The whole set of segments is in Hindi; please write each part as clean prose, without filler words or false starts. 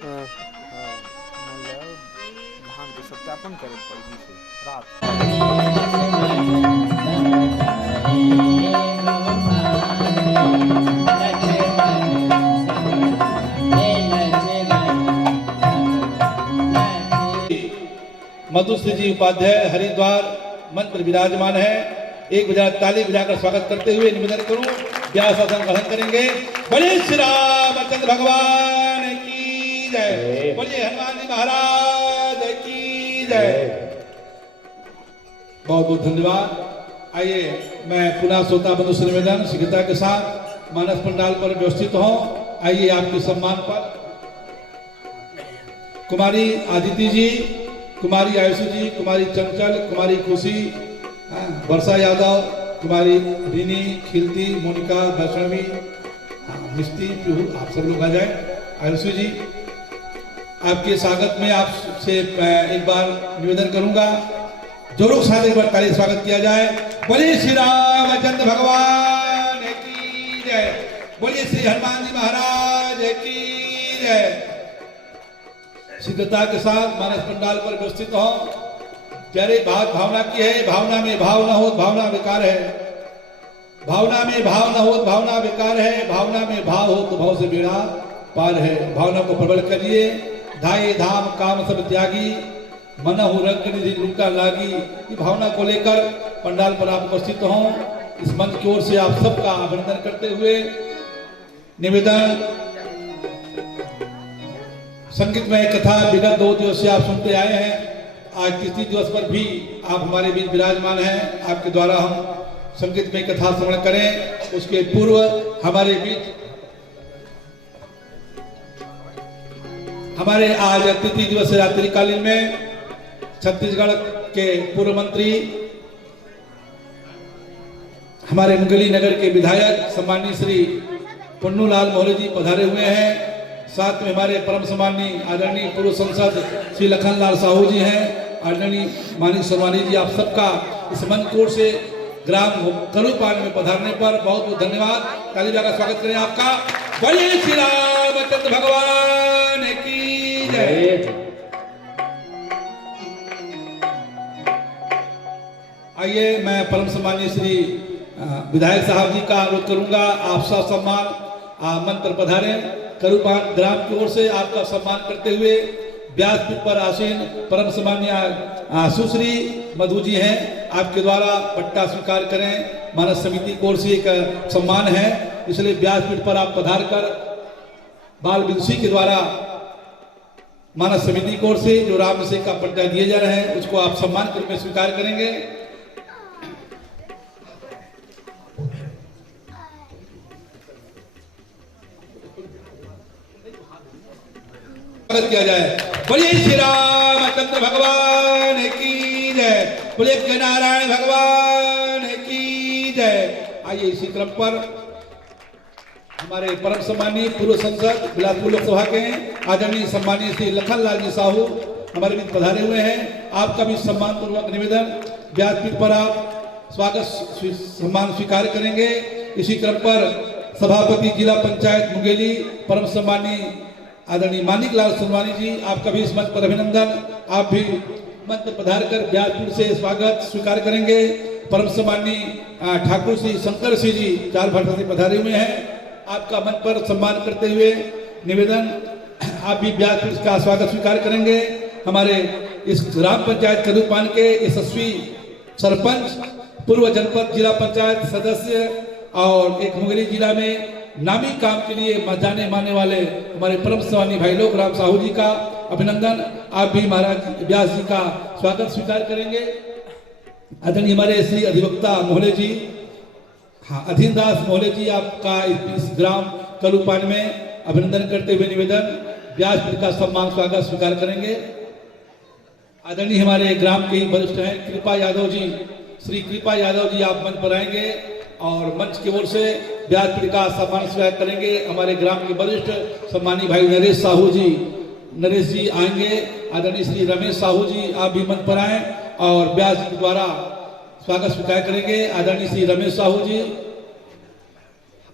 धान के सत्यापन करे पड़ी से रात मधुश्री जी उपाध्याय हरिद्वार मंच पर विराजमान है। एक बजा ताली बजाकर स्वागत करते हुए निवेदन करूं, व्यास आसन ग्रहण करेंगे। बोलिए श्री रामचंद्र भगवान की जय, बोलिए हनुमान जी महाराज की जय। बहुत बहुत धन्यवाद। आइए मैं पुनः श्रोता बंधु से निवेदन शीघ्रता के साथ मानस पंडाल पर व्यवस्थित हों। आइए आपके सम्मान पर कुमारी आदिति जी, कुमारी आयुषी जी, कुमारी चंचल, कुमारी खुशी, वर्षा यादव, कुमारी रीनी, खिलती, मोनिका, वैष्णवी, मिस्ती, पीहू, आप सब लोग आ जाए। आयुषी जी, आपके स्वागत में आपसे एक बार निवेदन करूंगा, जोरों के साथ एक बार ताली स्वागत किया जाए। बोलिए श्री रामचंद्र भगवान की जय, बोलिए श्री हनुमान जी महाराज की जय। शीघ्रता के साथ मानस पंडाल पर व्यवस्थित हो। प्यारे बात भावना की है, भावना में भाव न हो भावना बेकार है, भावना में भाव न हो भावना बेकार है, भावना में भाव हो तो भाव से बेड़ा पार है। भावना को प्रबल करिए, धाये धाम काम सब त्यागी, मनहु रंग निधि लुका लागी। ये भावना को लेकर पंडाल पर आप उपस्थित हों। इस मंच की ओर से आप सबका अभिनंदन करते हुए निवेदन, संगीतमय कथा विगत 2 दिवस से आप सुनते आए हैं। आज तीसरी दिवस पर भी आप हमारे बीच विराजमान हैं। आपके द्वारा हम संगीतमय कथा श्रवण करें, उसके पूर्व हमारे बीच हमारे आज तृतीय दिवस रात्रिकालीन में छत्तीसगढ़ के पूर्व मंत्री, हमारे मुंगेली नगर के विधायक सम्मानीय श्री पुन्नूलाल मोहले जी पधारे हुए हैं। साथ में हमारे परम सम्मानीय आदरणीय पूर्व सांसद श्री लखनलाल साहू जी हैं। आदरणीय मानिक सम्मानी जी, आप सबका इस मंच कोर से ग्राम करूपान में पधारने पर बहुत बहुत धन्यवाद। ताली बजाकर स्वागत करें आपका। बोलिए श्री रामचंद्र भगवान की जय। आइए मैं परम सम्मानीय श्री विधायक साहब जी का अनुरोध करूंगा, आप सब सम्मान मंच पर पधारें। करूपान ग्राम की ओर से आपका सम्मान करते हुए व्यासपीठ पर आसीन परम सम्मानीय सुश्री मधु जी हैं, आपके द्वारा पट्टा स्वीकार करें। मानस समिति की ओर से एक सम्मान है, इसलिए व्यासपीठ पर आप पधार कर बाल विदुषी के द्वारा मानस समिति की ओर से जो राम अभिषेक का पट्टा दिए जा रहे हैं उसको आप सम्मान के रूप में स्वीकार करेंगे। किया जाए। बोलिए श्री रामचंद्र भगवान की जय, बोलिए नारायण भगवान की जय। आइए इसी क्रम पर हमारे परम सम्मानीय पूर्व सांसद बिलासपुर लोकसभा के आदरणीय सम्मानीय श्री लखनलाल जी साहू हमारे बीच पधारे हुए हैं। आपका भी सम्मान पूर्वक निवेदन, व्यासपीठ पर आप स्वागत सम्मान स्वीकार करेंगे। इसी क्रम पर सभापति जिला पंचायत मुंगेली परम सम्मानीय आदरणीय मानिक लाल सुनवानी जी, आपका भी इस मंच पर अभिनंदन। आप भी मंच पर पधार कर व्यासपीठ से स्वागत स्वीकार करेंगे। परम सम्मानीय ठाकुर श्री शंकर सिंह जी 4 भारत से पधारे हुए हैं। आपका मंच पर सम्मान करते हुए निवेदन, आप भी व्यासपीठ का स्वागत स्वीकार करेंगे। हमारे इस ग्राम पंचायत करूपान के यशस्वी सरपंच, पूर्व जनपद जिला पंचायत सदस्य और एक मुंगेली जिला में नामी काम के लिए जाने माने वाले हमारे परम सम्मानीय भाई लोग राम साहू जी का अभिनंदन। आप भी महाराज व्यास जी का स्वागत स्वीकार करेंगे। आदरणीय हमारे श्री अधिवक्ता मोहले जी, हाँ अधीन दास मोहले जी, आपका इस ग्राम करूपान में अभिनंदन करते हुए निवेदन, व्यासपीठ का सम्मान स्वागत स्वीकार करेंगे। आदरणीय हमारे ग्राम के वरिष्ठ हैं कृपा यादव जी, श्री कृपा यादव जी आप मंच पर आएंगे और मंच की ओर से व्यासपीठ का सम्मान स्वीकार करेंगे। हमारे ग्राम के वरिष्ठ सम्मानीय भाई नरेश साहू जी, नरेश जी आएंगे। आदरणीय श्री रमेश साहू जी, आप भी मंच पर आए और व्यास द्वारा स्वागत स्वीकार करेंगे। आदरणीय श्री रमेश साहू जी,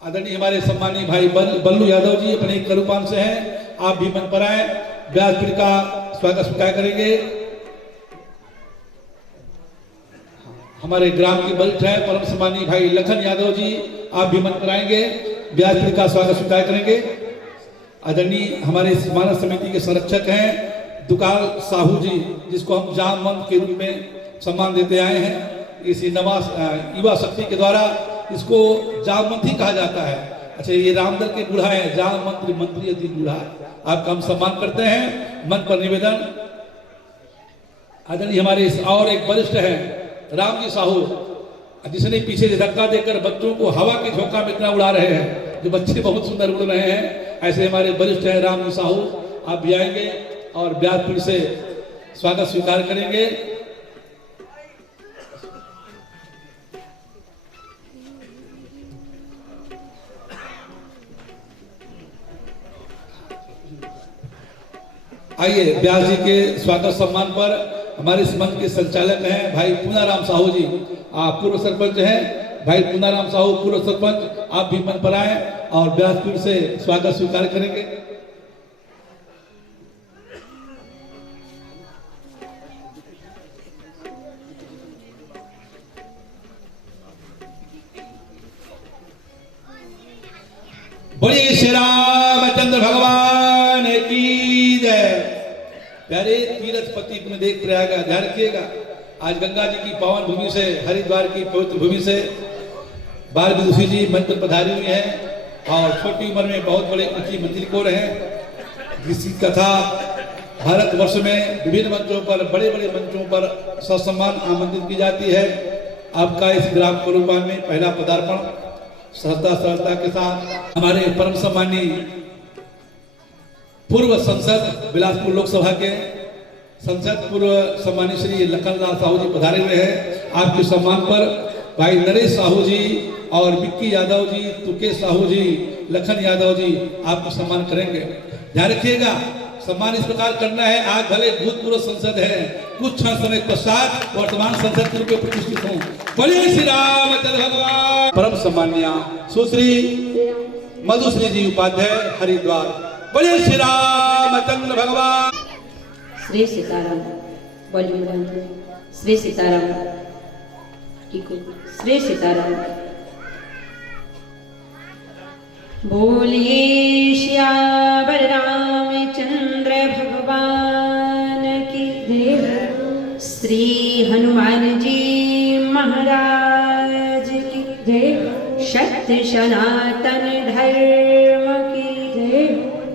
आदरणीय हमारे सम्मानीय भाई बल्लू यादव जी अपने करूपान से हैं, आप भी मंच पर आए, व्यासपीठ का स्वागत स्वीकार करेंगे। हमारे ग्राम के वरिष्ठ है परम सम्मानीय भाई लखन यादव जी, आप भी मंच पर आएंगे, व्यासपीठ का स्वागत स्वीकार करेंगे। आदरणीय हमारे मानव समिति के संरक्षक हैं दुकाल साहू जी, जिसको हम जाम मंच के रूप में सम्मान देते आए हैं। इसी युवा शक्ति के द्वारा इसको जाम मंच ही कहा जाता है। अच्छा, ये रामदल के बूढ़ा है, जाम मंत्री मंत्री अति बूढ़ा, आपका हम सम्मान करते हैं। मंच पर निवेदन आदरणीय हमारे और एक वरिष्ठ है राम जी साहू, जिसने पीछे से धक्का देकर बच्चों को हवा के झोंका में इतना उड़ा रहे हैं, जो बच्चे बहुत सुंदर उड़ रहे हैं। ऐसे हमारे वरिष्ठ हैं राम जी साहू, आप भी आएंगे और व्यासपीठ से स्वागत स्वीकार करेंगे। आइए, व्यास जी के स्वागत सम्मान पर हमारे इस मंच के संचालक हैं भाई पूनाराम साहू जी, आप पूर्व सरपंच हैं। भाई पूनाराम साहू पूर्व सरपंच, आप भी मंच पर आए और व्यासपीठ से स्वागत स्वीकार करेंगे। बोलिए श्री रामचंद्र भगवान की जय। प्यारे तीर्थपति अपने देख प्रयाग ध्यान रखिएगा, आज गंगा जी की पावन भूमि से, हरिद्वार की पवित्र भूमि से बाल विदुषी जी मंच पर पधारी हुई हैं और छोटी उम्र में बहुत बड़े ऊंची मंजिल को रहे, जिसकी कथा भारतवर्ष में विभिन्न मंचों पर, बड़े बड़े मंचों पर ससम्मान आमंत्रित की जाती है। आपका इस ग्राम कोरूपान में पहला पदार्पण श्रद्धा सरलता के साथ हमारे परम सम्मानीय पूर्व सांसद बिलासपुर लोकसभा के संसद पूर्व सम्मानीय श्री लखन लाल साहू जी पधारे हुए हैं। आपके सम्मान पर भाई नरेश साहू जी और विक्की यादव जी, तुकेश साहू जी, लखन यादव जी आपको सम्मान करेंगे। ध्यान रखिएगा, सम्मान इस प्रकार करना है, आज भले भूतपूर्व संसद है, कुछ क्षण समय पश्चात वर्तमान संसद के रूप में प्रतिष्ठित हूँ। बोलिए श्री रामचंद्र भगवान। परम सम्मानीय सुश्री मधुश्री जी उपाध्याय हरिद्वार, बोलिए श्री रामचंद्र भगवान। श्री सीताराम, वॉल्यूम श्री सीताराम, श्री सीताराम। बोलिए श्यावर रामचंद्र भगवान की जय। श्री हनुमान जी महाराज की जय। सत्य सनातन धर्म की जय।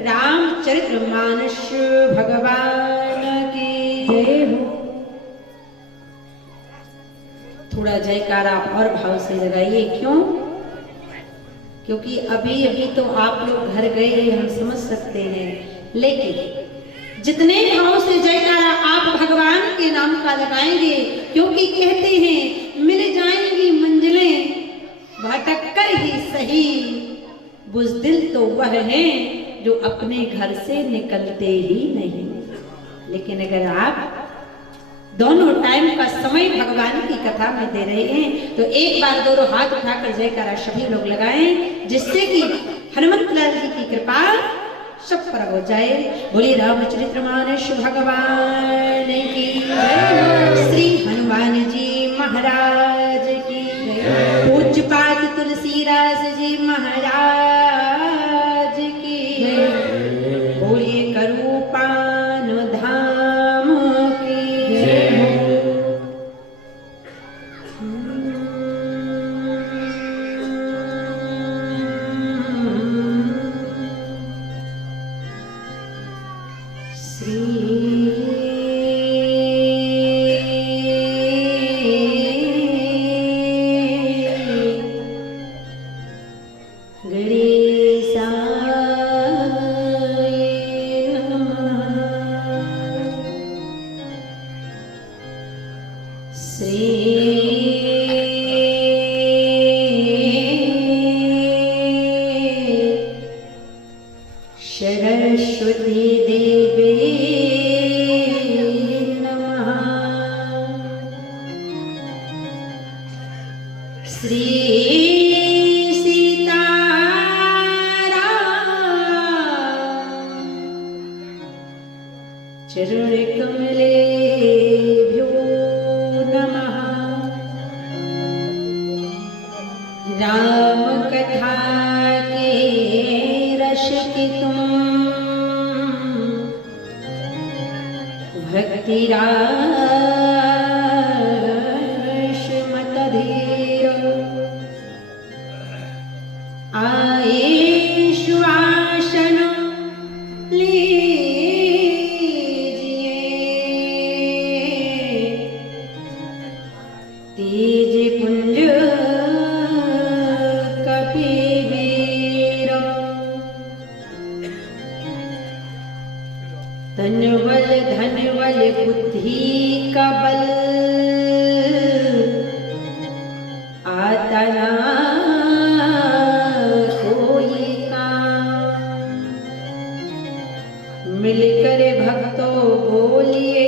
रामचरितमानस भगवान की जय। थोड़ा जयकारा और भाव से लगाइए। क्यों? क्योंकि अभी अभी तो आप लोग घर गए, हम समझ सकते हैं, लेकिन जितने भाव से जयकारा आप भगवान के नाम का लगाएंगे, क्योंकि कहते हैं मिल जाएंगी मंजिलें भटक कर ही सही, बुज़दिल तो वह है जो अपने घर से निकलते ही नहीं। लेकिन अगर आप दोनों टाइम का समय भगवान की कथा में दे रहे हैं, तो एक बार दोनों हाथ उठाकर जयकारा सभी लोग लगाएं, जिससे कि हनुमत लाल जी की कृपा सब पर हो जाए। बोले रामचरितमानस भगवान की जय। श्री हनुमान जी महाराज की जय। पूज्यपाद तुलसीदास जी महाराज की जय। बोलिए करूपान धाम की जय। सरस्वती देवी नमः। श्री सीताराम चरण कमलेभ्यो नमः। राम कथा के रसिक तुम, भक्ति रास मत धीर। आए श्वासन लीजिए, तेज पुंज कपिवीर। तनवल धनवल बुद्धि का बल, आता ना कोई काम। मिलकर भक्तों बोलिए,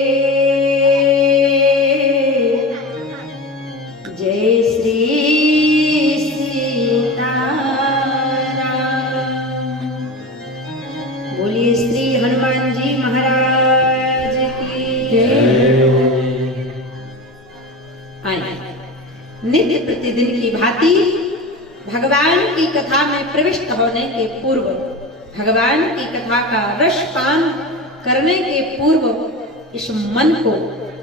जय श्री सीताराम। बोलिए श्री हनुमान जी महाराज की जय। नित्य प्रतिदिन की भांति भगवान की कथा में प्रविष्ट होने के पूर्व, भगवान की कथा का रस पान करने के पूर्व इस मन को,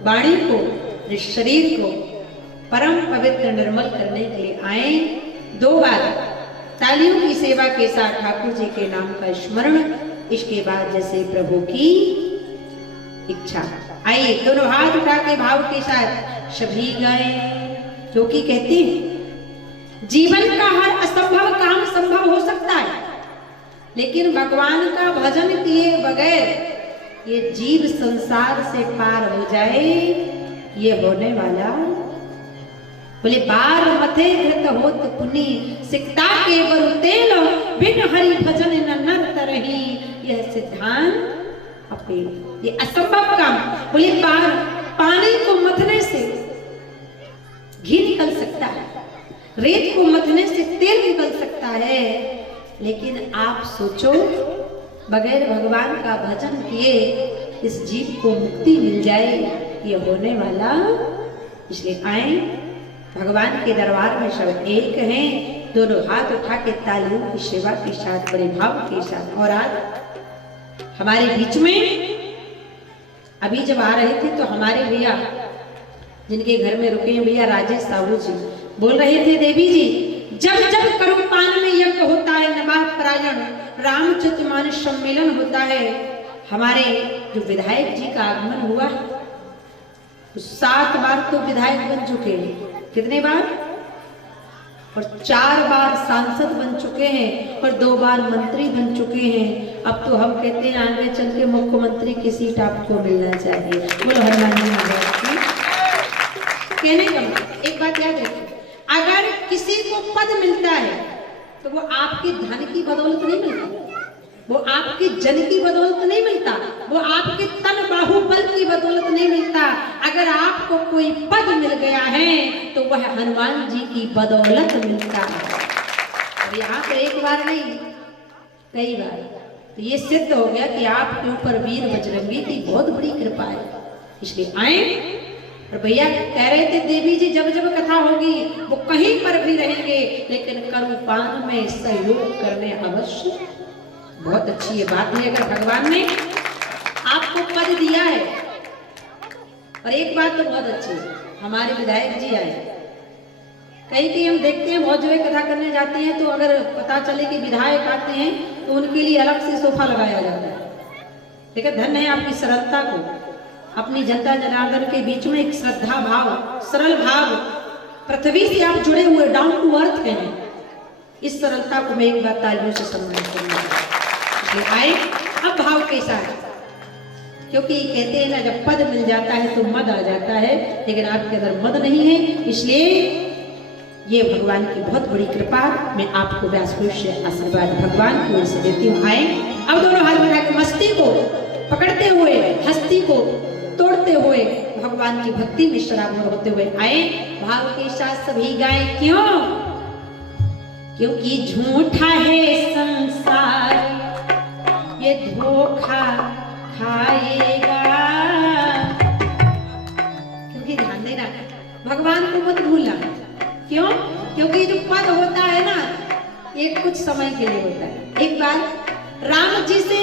वाणी को, इस शरीर को परम पवित्र निर्मल करने के लिए आए। 2 बार तालियों की सेवा के साथ ठाकुर जी के नाम का स्मरण, इसके बाद जैसे प्रभु की इच्छा। आइए दोनों हाथ उठा के भाव के साथ सभी गाएं, क्योंकि कहते हैं जीवन का हर असंभव काम संभव हो सकता है, लेकिन भगवान का भजन किए बगैर ये जीव संसार से पार हो जाए, ये होने वाला। बोले बार मथे घृत होत पुनि, सिकता के बरु तेल, बिन हरि भजन न नर तरही। यह सिद्धांत अपने ये असंभव काम। बोले बार पानी को मथने से घी निकल सकता है, रेत को मथने से तेल निकल सकता है, लेकिन आप सोचो बगैर भगवान का भजन किए इस जीव को मुक्ति मिल जाए, ये होने वाला। इसलिए आए भगवान के दरबार में सब एक हैं, दोनों हाथ उठा के तालियों की सेवा के साथ, बड़े भाव के साथ। और आज हमारे बीच में अभी जब आ रहे थे तो हमारे भैया जिनके घर में रुके हैं, भैया राजेश साहू जी बोल रहे थे, देवी जी जब जब करुपान में यज्ञ होता है, नवाह परायण रामचरित मानस सम्मेलन होता है, हमारे जो विधायक जी का आगमन हुआ है 7 बार तो विधायक बन चुके हैं। कितने बार? और 4 बार सांसद बन चुके हैं और 2 बार मंत्री बन चुके हैं। अब तो हम कहते हैं आगे चल के मुख्यमंत्री की सीट आपको मिलना चाहिए। बोलो हनुमान जी महाराज की। कहने का एक बात याद रखिए, अगर किसी को पद मिलता है तो वो आपके धन की बदौलत नहीं मिलता, वो आपके जन की बदौलत नहीं मिलता, वो आपके तन बाहुबल की बदौलत नहीं मिलता। अगर आपको कोई पद मिल गया है तो वह हनुमान जी की बदौलत मिलता है। और यहाँ तो एक बार नहीं, कई बार। तो ये सिद्ध हो गया कि आपके ऊपर वीर बजरंगी की बहुत बड़ी कृपा है। इसलिए आए। और भैया कह रहे थे देवी जी जब जब कथा होगी वो कहीं पर भी रहेंगे, लेकिन करुपान में सहयोग करने अवश्य। बहुत अच्छी ये बात है, अगर भगवान ने आपको पद दिया है। और एक बात तो बहुत अच्छी है, हमारे विधायक जी आए, कहीं हम देखते हैं बहुत जगह कथा करने जाते हैं तो अगर पता चले कि विधायक आते हैं तो उनके लिए अलग से सोफा लगाया जाता है। देखिए धन्य है आपकी सरलता को, अपनी जनता जनार्दन के बीच में एक श्रद्धा भाव, सरल भाव, पृथ्वी से आप जुड़े हुए डाउन टू अर्थ हैं। इस सरलता को मैं एक बार तालियों से सम्मानित करूंगा। आए अब भाव के साथ, क्योंकि कहते हैं ना जब पद मिल जाता है तो मद आ जाता है, लेकिन आपके अंदर मद नहीं है, इसलिए ये भगवान की बहुत बड़ी कृपा। मैं आपको व्यासपीठ से आशीर्वाद भगवान की ओर से देती हूँ। आए अब दोनों हाथ बढ़ा के मस्ती को पकड़ते हुए, हस्ती को तोड़ते हुए, भगवान की भक्ति में शराबोर होते हुए आए। भाव के साथ सभी गाएं। क्यों? क्योंकि झूठा है संसार, ये धोखा खाएगा। कुछ समय के लिए होता है। एक बार राम जी से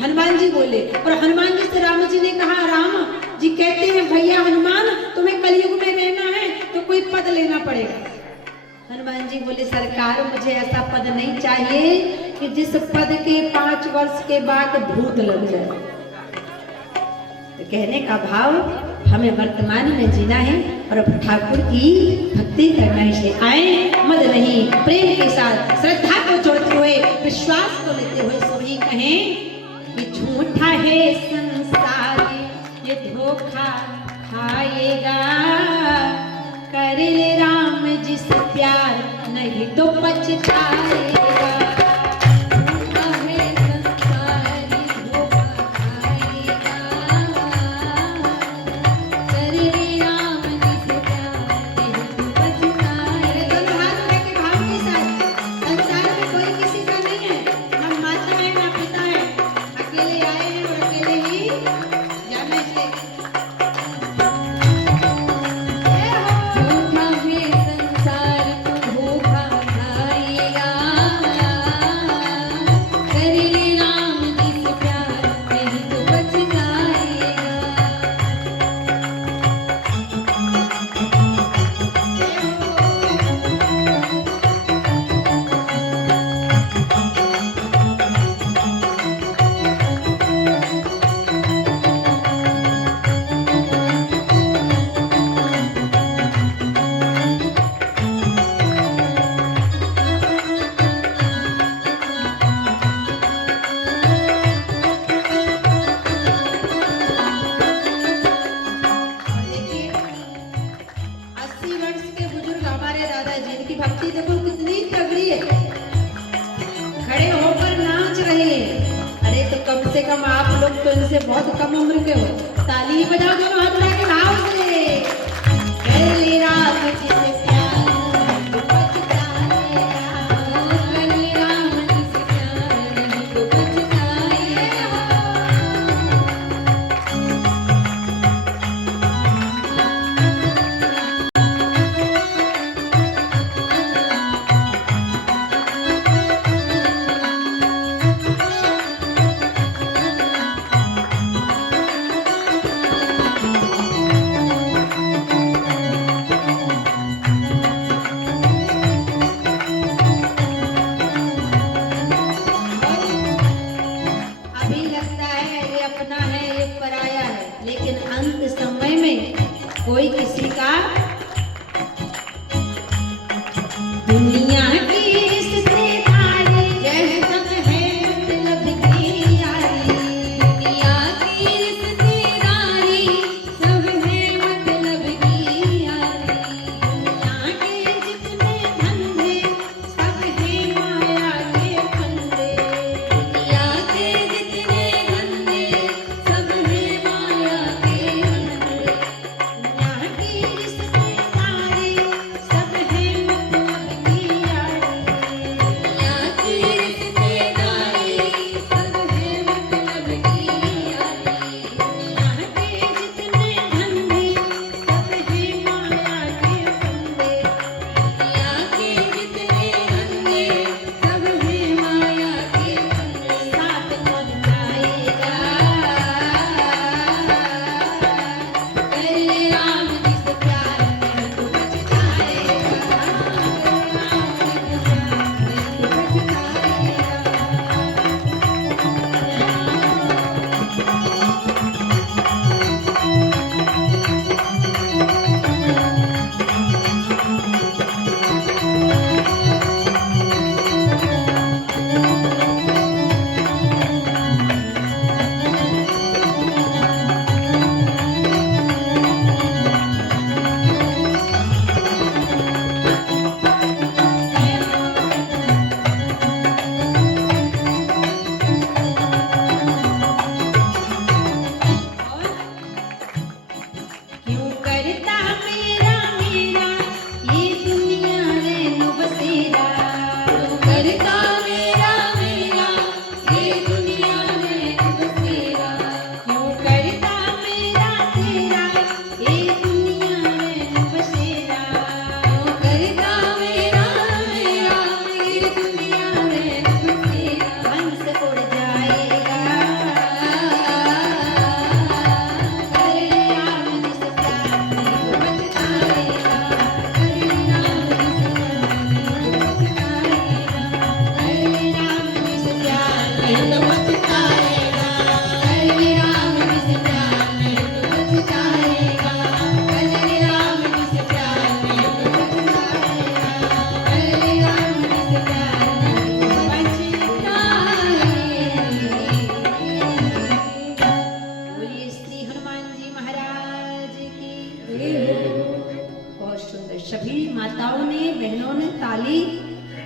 हनुमान जी बोले और हनुमान जी से राम जी ने कहा, राम जी कहते हैं भैया हनुमान तुम्हें कलयुग में रहना है तो कोई पद लेना पड़ेगा। हनुमान जी बोले सरकार मुझे ऐसा पद नहीं चाहिए कि जिस पद के 5 वर्ष के बाद भूत लग जाए। तो कहने का भाव हमें वर्तमान में जीना है और अब ठाकुर की भक्ति करना है। इसलिए आए मद नहीं प्रेम के साथ श्रद्धा को जोड़ते हुए विश्वास को लेते हुए सभी कहें कि झूठा है संसार ये धोखा खाएगा, कर ले राम जिस प्यार नहीं तो पछताएगा। भक्ति देखो कितनी तगड़ी है, खड़े होकर नाच रहे हैं। अरे तो कम से कम आप लोग तो इनसे बहुत कम उम्र के हो, ताली बजाओ दोनों हाथ उठा के भाव से। कर ले राम जिस प्यार तो पछताएगा, कर ले राम जिस प्यार नहीं तो पछताएगा। कोई किसी का दुनिया की रिश्तेदारी सब है मतलब की यारी, दुनिया की रिश्तेदारी सब है मतलब की यारी, दुनिया के जितने धंधे सब है माया के फंदे, दुनिया के जितने धंधे सब है माया के फंदे।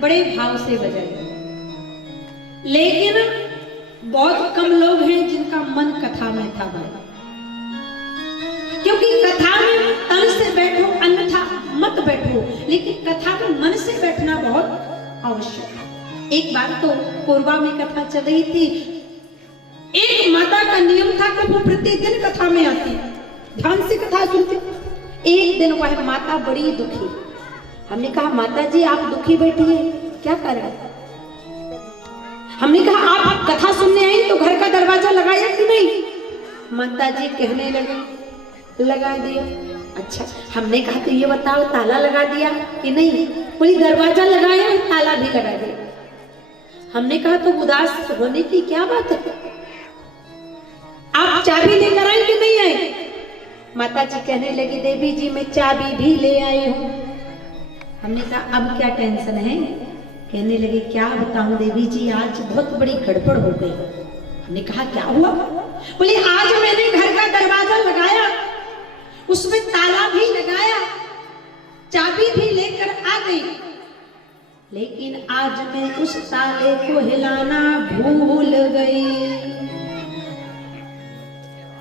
बड़े भाव से बजाइए। लेकिन बहुत कम लोग हैं जिनका मन कथा में था भाई, क्योंकि कथा में तन से बैठो अन्यथा मत बैठो, लेकिन कथा में मन से बैठना बहुत आवश्यक है। एक बार तो कोरबा में कथा चल रही थी, एक माता का नियम था कि वो प्रतिदिन कथा में आती, ध्यान से कथा सुनती। एक दिन वह माता बड़ी दुखी, हमने कहा माता जी आप दुखी बैठी है, क्या कर रहे हैं? हमने कहा आप कथा सुनने आई तो घर का दरवाजा लगाया कि नहीं? माता जी कहने लगे लगा दिया। अच्छा, हमने कहा तो ये बताओ ताला लगा दिया कि नहीं? बोली दरवाजा लगाया, ताला भी लगा दिया। हमने कहा तो उदास होने की क्या बात है, आप चाबी लेकर आए कि नहीं आए? माता जी कहने लगी देवी जी मैं चाबी भी ले आई हूँ। हमने कहा अब क्या टेंशन है? कहने लगे क्या बताऊं देवी जी आज बहुत बड़ी गड़बड़ हो गई। हमने कहा क्या हुआ? बोले आज मैंने घर का दरवाजा लगाया, उसमें ताला भी लगाया, चाबी भी लेकर आ गई, लेकिन आज मैं उस ताले को हिलाना भूल गई।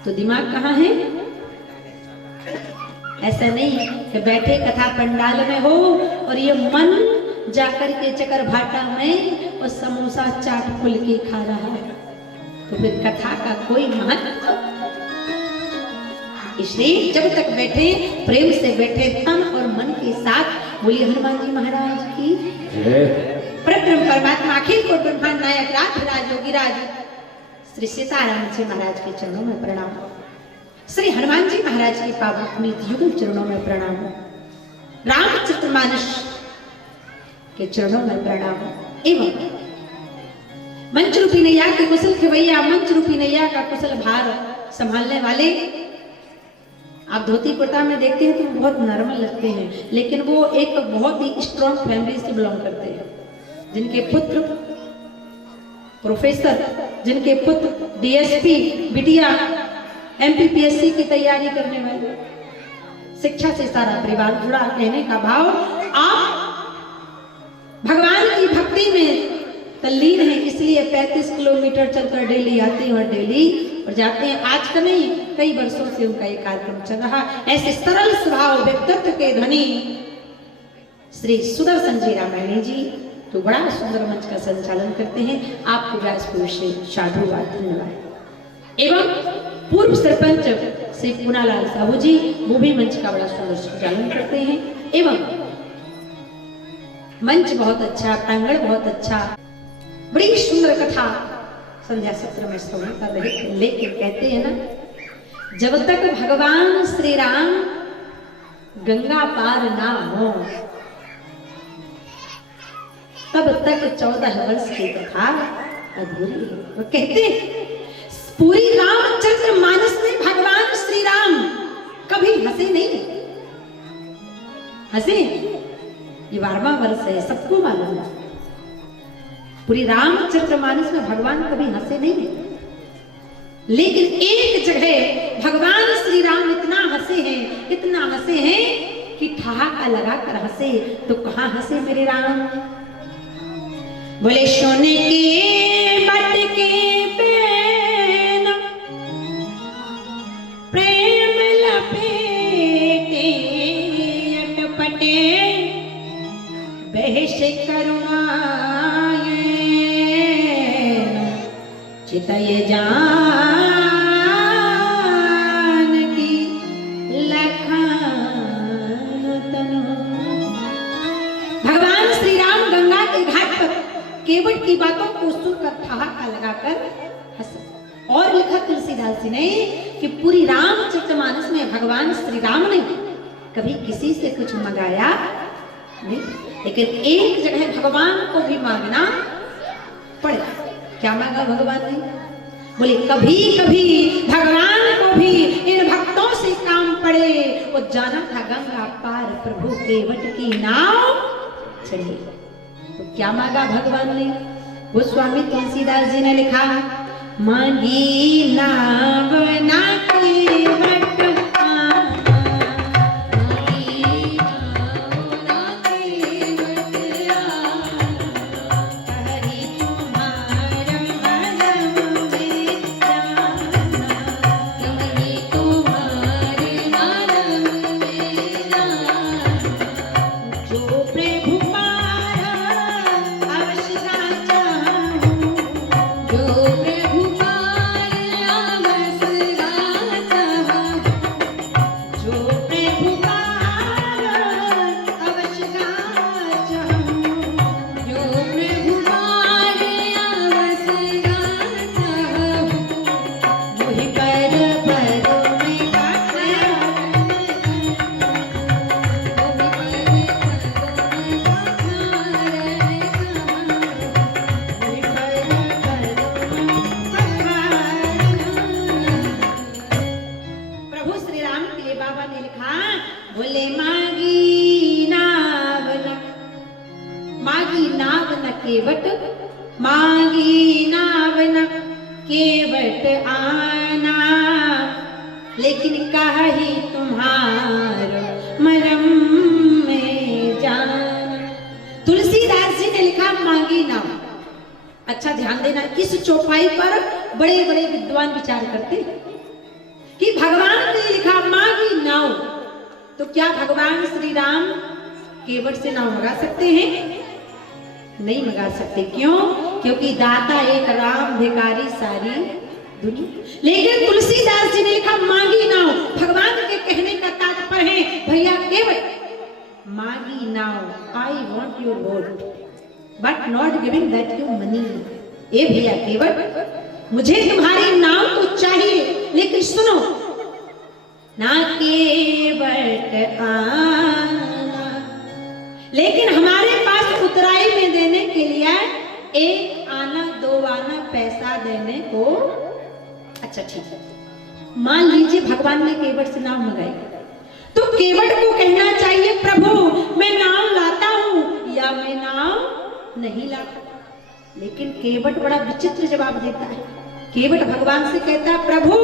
तो दिमाग कहाँ है? ऐसा नहीं कि बैठे कथा पंडाल में हो और ये मन जाकर के चकर भाटा में और समोसा चाट फुल के खा रहा है, तो फिर कथा का कोई महत्व। इसलिए जब तक बैठे प्रेम से बैठे तन और मन के साथ। बोलिए हनुमान जी महाराज की परब्रह्म परमात्मा अखिल कोटि ब्रह्मांड नायक राज योगीराज श्री सीताराम जी महाराज के चरणों में प्रणाम। श्री हनुमान जी महाराज के पावन पुनीत युगल चरणों में प्रणाम। रामचरितमानस के चरणों में प्रणाम। एवं मंच रूपी नैया के कुशल खिवैया, मंच रूपी नैया का कुशल भार संभालने वाले। आप धोती कुर्ता में देखते हैं तो बहुत नॉर्मल लगते हैं, लेकिन वो एक बहुत ही स्ट्रॉन्ग फैमिली से बिलोंग करते हैं, जिनके पुत्र प्रोफेसर, जिनके पुत्र डीएसपी, बिटिया एमपीपीएससी की तैयारी करने वाले। शिक्षा से सारा परिवार जुड़ा। कहने का भाव आप भगवान की भक्ति में तल्लीन है, इसलिए 35 किलोमीटर चलकर डेली आते हैं और डेली और जाते हैं। आज का नहीं, कई वर्षों से उनका ये कार्यक्रम चल रहा। ऐसे सरल स्वभाव व्यक्तित्व के धनी श्री सुदर्शन जी रामायणी जी तो बड़ा सुंदर मंच का संचालन करते हैं। आपको व्यासपुर से साधुवाद, धन्यवाद। एवं पूर्व सरपंच श्री पुनालाल साहू जी वो भी मंच का बड़ा सुंदर संचालन करते हैं। एवं मंच बहुत अच्छा, प्रांगण बहुत अच्छा, बड़ी सुंदर कथा संध्या सत्र में श्रवण कर रहे थे। लेकिन कहते हैं ना, जब तक भगवान श्री राम गंगा पार ना हो तब तक 14 वर्ष की कथा अधूरी है। वो कहते पूरी रामचरित मानस में भगवान श्री राम कभी हंसे नहीं। हंसे ये 12वां वर्ष है, सबको मालूम है। पूरी रामचरित मानस में भगवान कभी हंसे नहीं है, लेकिन एक जगह भगवान श्री राम इतना हंसे हैं कि ठहाका लगाकर हंसे। तो कहाँ हंसे मेरे राम? बोले सोने के मटके पे प्रेम लपेटे अटपटे बहस करुणाए चितय जान की लखान तनु। भगवान श्री राम गंगा के घाट पर केवट की बातों को सुनकर ठहाका लगाकर हंसे। और लिखा तुलसीदास जी ने कि पूरी रामचरितमानस में भगवान श्री राम ने कभी किसी से कुछ मंगाया नहीं, लेकिन एक जगह भगवान को भी मांगना पड़ा। क्या मांगा भगवान ने? बोले कभी कभी भगवान को भी इन भक्तों से काम पड़े। वो जाना था गंगा पार प्रभु केवट की नाव चढ़े। तो क्या मांगा भगवान ने? वो स्वामी तुलसीदास जी ने लिखा, मांगी नाव ना केवट केवट आना, लेकिन कहा ही तुम्हार मरम में जाना। तुलसीदास जी ने लिखा मांगी नाव। अच्छा ध्यान देना, इस चौपाई पर बड़े बड़े विद्वान विचार करते कि भगवान ने लिखा मांगी नाव, तो क्या भगवान श्री राम केवट से नाव मंगा सकते हैं? नहीं मंगा सकते। क्यों? क्योंकि दाता एक राम, भिखारी सारी दुनिया। लेकिन तुलसीदास जी ने लिखा मांगी नाव। भगवान के कहने का तात्पर्य है भैया केवट मांगी नाव, I want your vote but not giving that you money. ए भैया केवट, मुझे तुम्हारी नाव तो चाहिए, लेकिन सुनो ना केवट आना, लेकिन हमारे पास उतराई में देने के लिए 1 आना 2 आना पैसा देने को। अच्छा ठीक है, मान लीजिए भगवान ने केवट से नाव मंगाई, तो केवट को कहना चाहिए प्रभु मैं नाव लाता हूं या मैं नाव नहीं लाता। लेकिन केवट बड़ा विचित्र जवाब देता है। केवट भगवान से कहता है प्रभु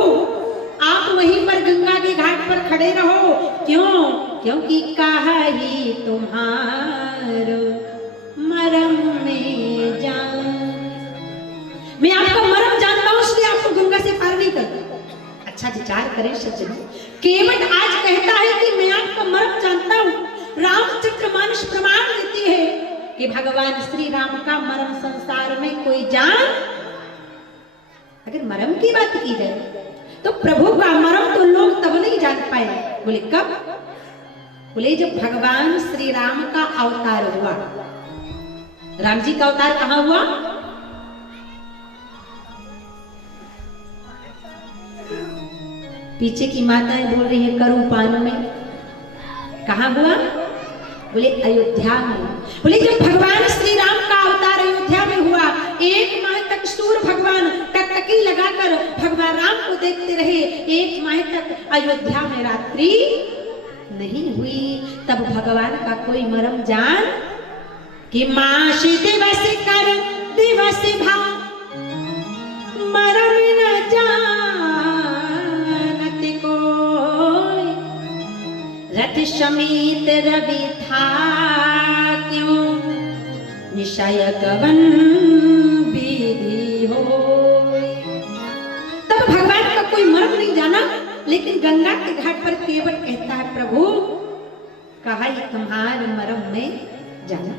आप वहीं पर गंगा के घाट पर खड़े रहो। क्यों? क्योंकि कहा ही तुम्हार मरम में जान। मैं आपका मरम जानता हूं, इसलिए आपको गंगा से पार नहीं करता। अच्छा विचार करें सज्जनों, केवट आज कहता है कि मैं आपका मरम जानता हूं। रामचरितमानस प्रमाण देती है कि भगवान श्री राम का मरम संसार में कोई जान। अगर मरम की बात की जाए तो प्रभु का मरम तो लोग तब नहीं जान पाए। बोले कब? बोले जब भगवान श्री राम का अवतार हुआ। राम जी का अवतार कहां हुआ? पीछे की माताएं बोल रही है करूपान में। कहां हुआ? बोले अयोध्या में। बोले जब भगवान श्री राम का अवतार अयोध्या में हुआ, 1 माह तक सूर्य भगवान टकटकी लगाकर भगवान राम को देखते रहे। 1 माह तक अयोध्या में रात्रि नहीं हुई। तब भगवान का कोई मरम जान कि मास दिवस कर दिवस भाव मरम न जानत कोई, रथ समीत रवि था क्यों निशय गवन विधि हो। तब भगवान का कोई मर्म नहीं जाना। लेकिन गंगा के घाट पर केवट कहता है प्रभु कहा तुम्हारे मर्म में जाना।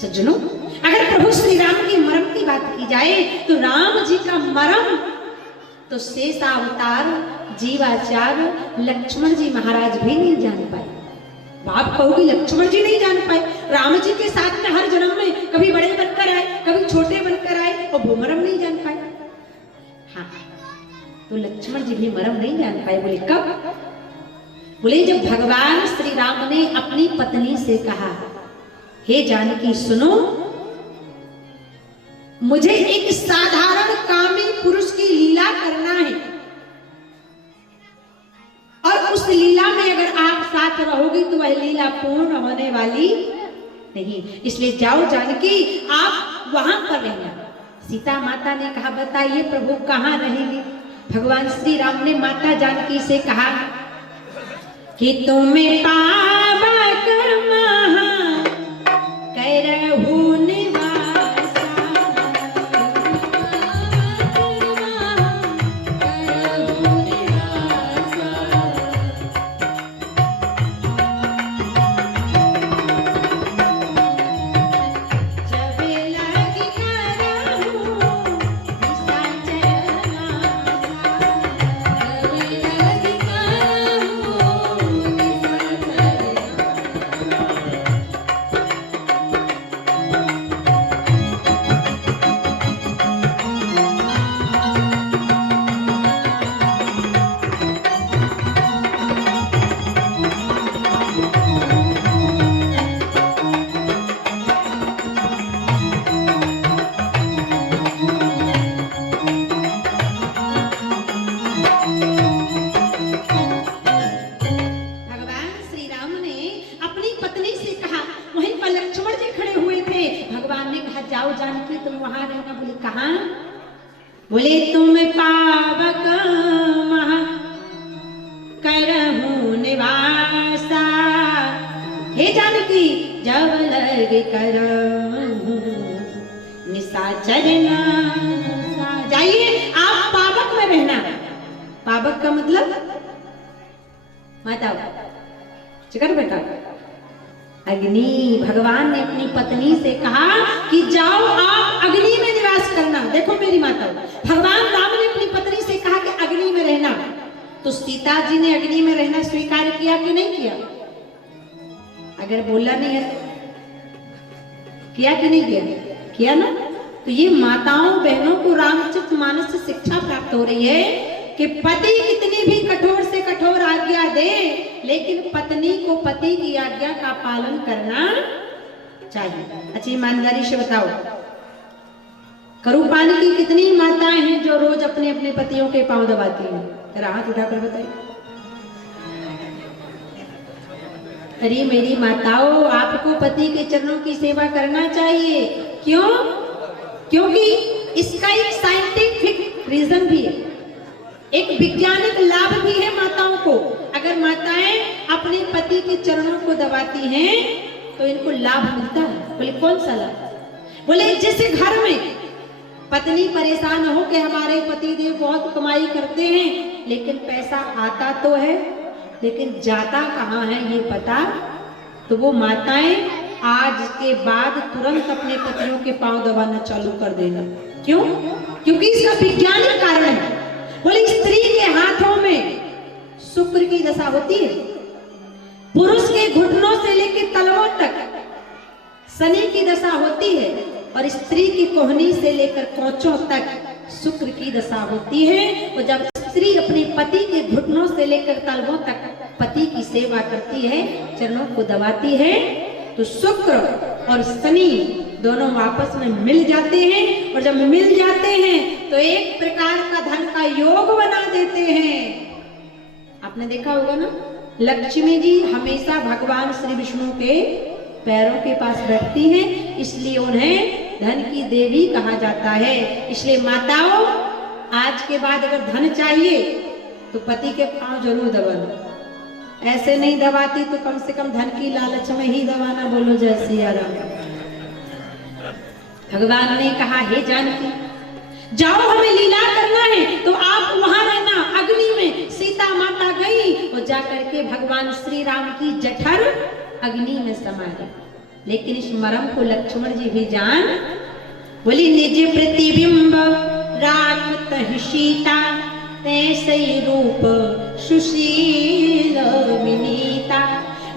सज्जनों, अगर प्रभु श्री राम की मर्म की बात की जाए तो राम जी का मर्म तो शेषावतार जीवाचार्य लक्ष्मण जी महाराज भी नहीं जान पाए। बाप कहोगी लक्ष्मण जी नहीं जान पाए। राम जी के साथ में हर जन्म में कभी बड़े बनकर आए, कभी छोटे बनकर आए और वो मर्म नहीं जान पाए। हाँ, तो लक्ष्मण जी भी मर्म नहीं जान पाए। बोले कब? बोले जब भगवान श्री राम ने अपनी पत्नी से कहा हे जानकी सुनो, मुझे एक साधारण कामी पुरुष की लीला करना है और उस लीला में अगर आप साथ रहोगी तो वह लीला पूर्ण होने वाली नहीं, इसलिए जाओ जानकी आप वहां पर रहना। सीता माता ने कहा बताइए प्रभु कहां रहेंगे? भगवान श्री राम ने माता जानकी से कहा कि तुम्हें पावक महा करहु बोले तुम पावक महा करहूं निवासा, हे जानकी जब लग करहूं निशाचर नासा। जाइए आप पावक में रहना। पावक का मतलब माता चिकन बेटा अग्नि। भगवान ने अपनी पत्नी से कहा कि जाओ आप अग्नि में निवास करना। देखो मेरी माता, भगवान राम ने अपनी पत्नी से कहा कि अग्नि में रहना, तो सीता जी ने अग्नि में रहना स्वीकार किया कि नहीं किया? अगर बोला नहीं है किया कि नहीं किया? किया ना। तो ये माताओं बहनों को रामचरितमानस से शिक्षा प्राप्त हो रही है कि पति कितनी भी कठोर से कठोर आज्ञा दे, लेकिन पत्नी को पति की आज्ञा का पालन करना चाहिए। अच्छी ईमानदारी से बताओ, करूपान की कितनी माताएं हैं जो रोज अपने अपने पतियों के पांव दबाती हैं? जरा हाथ उठाकर बताइए। अरे मेरी माताओं, आपको पति के चरणों की सेवा करना चाहिए। क्यों? क्योंकि इसका एक साइंटिफिक रीजन भी है, एक वैज्ञानिक लाभ भी है माताओं को। अगर माताएं अपने पति के चरणों को दबाती हैं तो इनको लाभ मिलता है। बोले कौन सा लाभ? बोले जैसे घर में पत्नी परेशान हो कि हमारे पति देव बहुत कमाई करते हैं, लेकिन पैसा आता तो है लेकिन जाता कहाँ है ये पता, तो वो माताएं आज के बाद तुरंत अपने पतियों के पांव दबाना चालू कर देना। क्यों? क्योंकि इसका वैज्ञानिक कारण है। बोले स्त्री के हाथों में शुक्र की दशा होती है, पुरुष के घुटनों से लेकर तलवों तक शनि की दशा होती है, और स्त्री की कोहनी से लेकर कोचों तक शुक्र की दशा होती है। और जब स्त्री अपने पति के घुटनों से लेकर तलवों तक पति की सेवा करती है, चरणों को दबाती है, तो शुक्र और शनि दोनों आपस में मिल जाते हैं, और जब मिल जाते हैं तो एक प्रकार का धन का योग बना देते हैं। आपने देखा होगा ना, लक्ष्मी जी हमेशा भगवान श्री विष्णु के पैरों के पास बैठती हैं, इसलिए उन्हें धन की देवी कहा जाता है। इसलिए माताओं, आज के बाद अगर धन चाहिए तो पति के पांव जरूर दबाना। ऐसे नहीं दबाती तो कम से कम धन की लालच में ही दबाना। बोलो जय सिया राम। भगवान ने कहा, हे जानकी जाओ, हमें लीला करना है तो आप वहां रहना अग्नि में। सीता माता गई और जाकर के भगवान श्री राम की जठर अग्नि में समा गई। लेकिन इस मरम को लक्ष्मण जी भी जान बोली, निज प्रतिबिंब राखत सीता, तैसे रूप सुशील विनीता।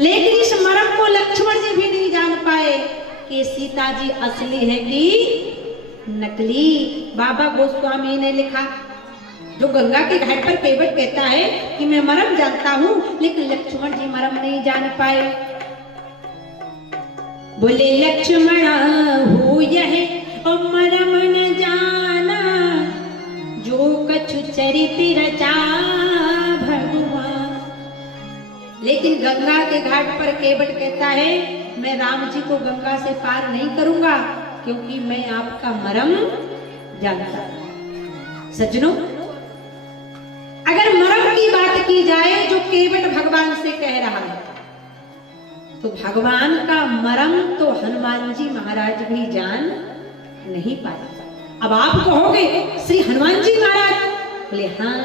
लेकिन इस मरम को लक्ष्मण जी भी नहीं जान पाए कि सीता जी असली है कि नकली। बाबा गोस्वामी ने लिखा, जो गंगा के घाट पर केवट कहता है कि मैं मरम जानता हूं, लेकिन लक्ष्मण जी मरम नहीं जान पाए। बोले लक्ष्मण हो यह और मरम न जाना, जो कछु चरित रचा भगवान। लेकिन गंगा के घाट पर केवट कहता है, मैं राम जी को गंगा से पार नहीं करूंगा, क्योंकि मैं आपका मरम जानता। सज्जनों, अगर मरम की बात की जाए जो केवट भगवान से कह रहा है, तो भगवान का मरम तो हनुमान जी महाराज भी जान नहीं पाए। अब आप कहोगे श्री हनुमान जी महाराज? बोले हाँ।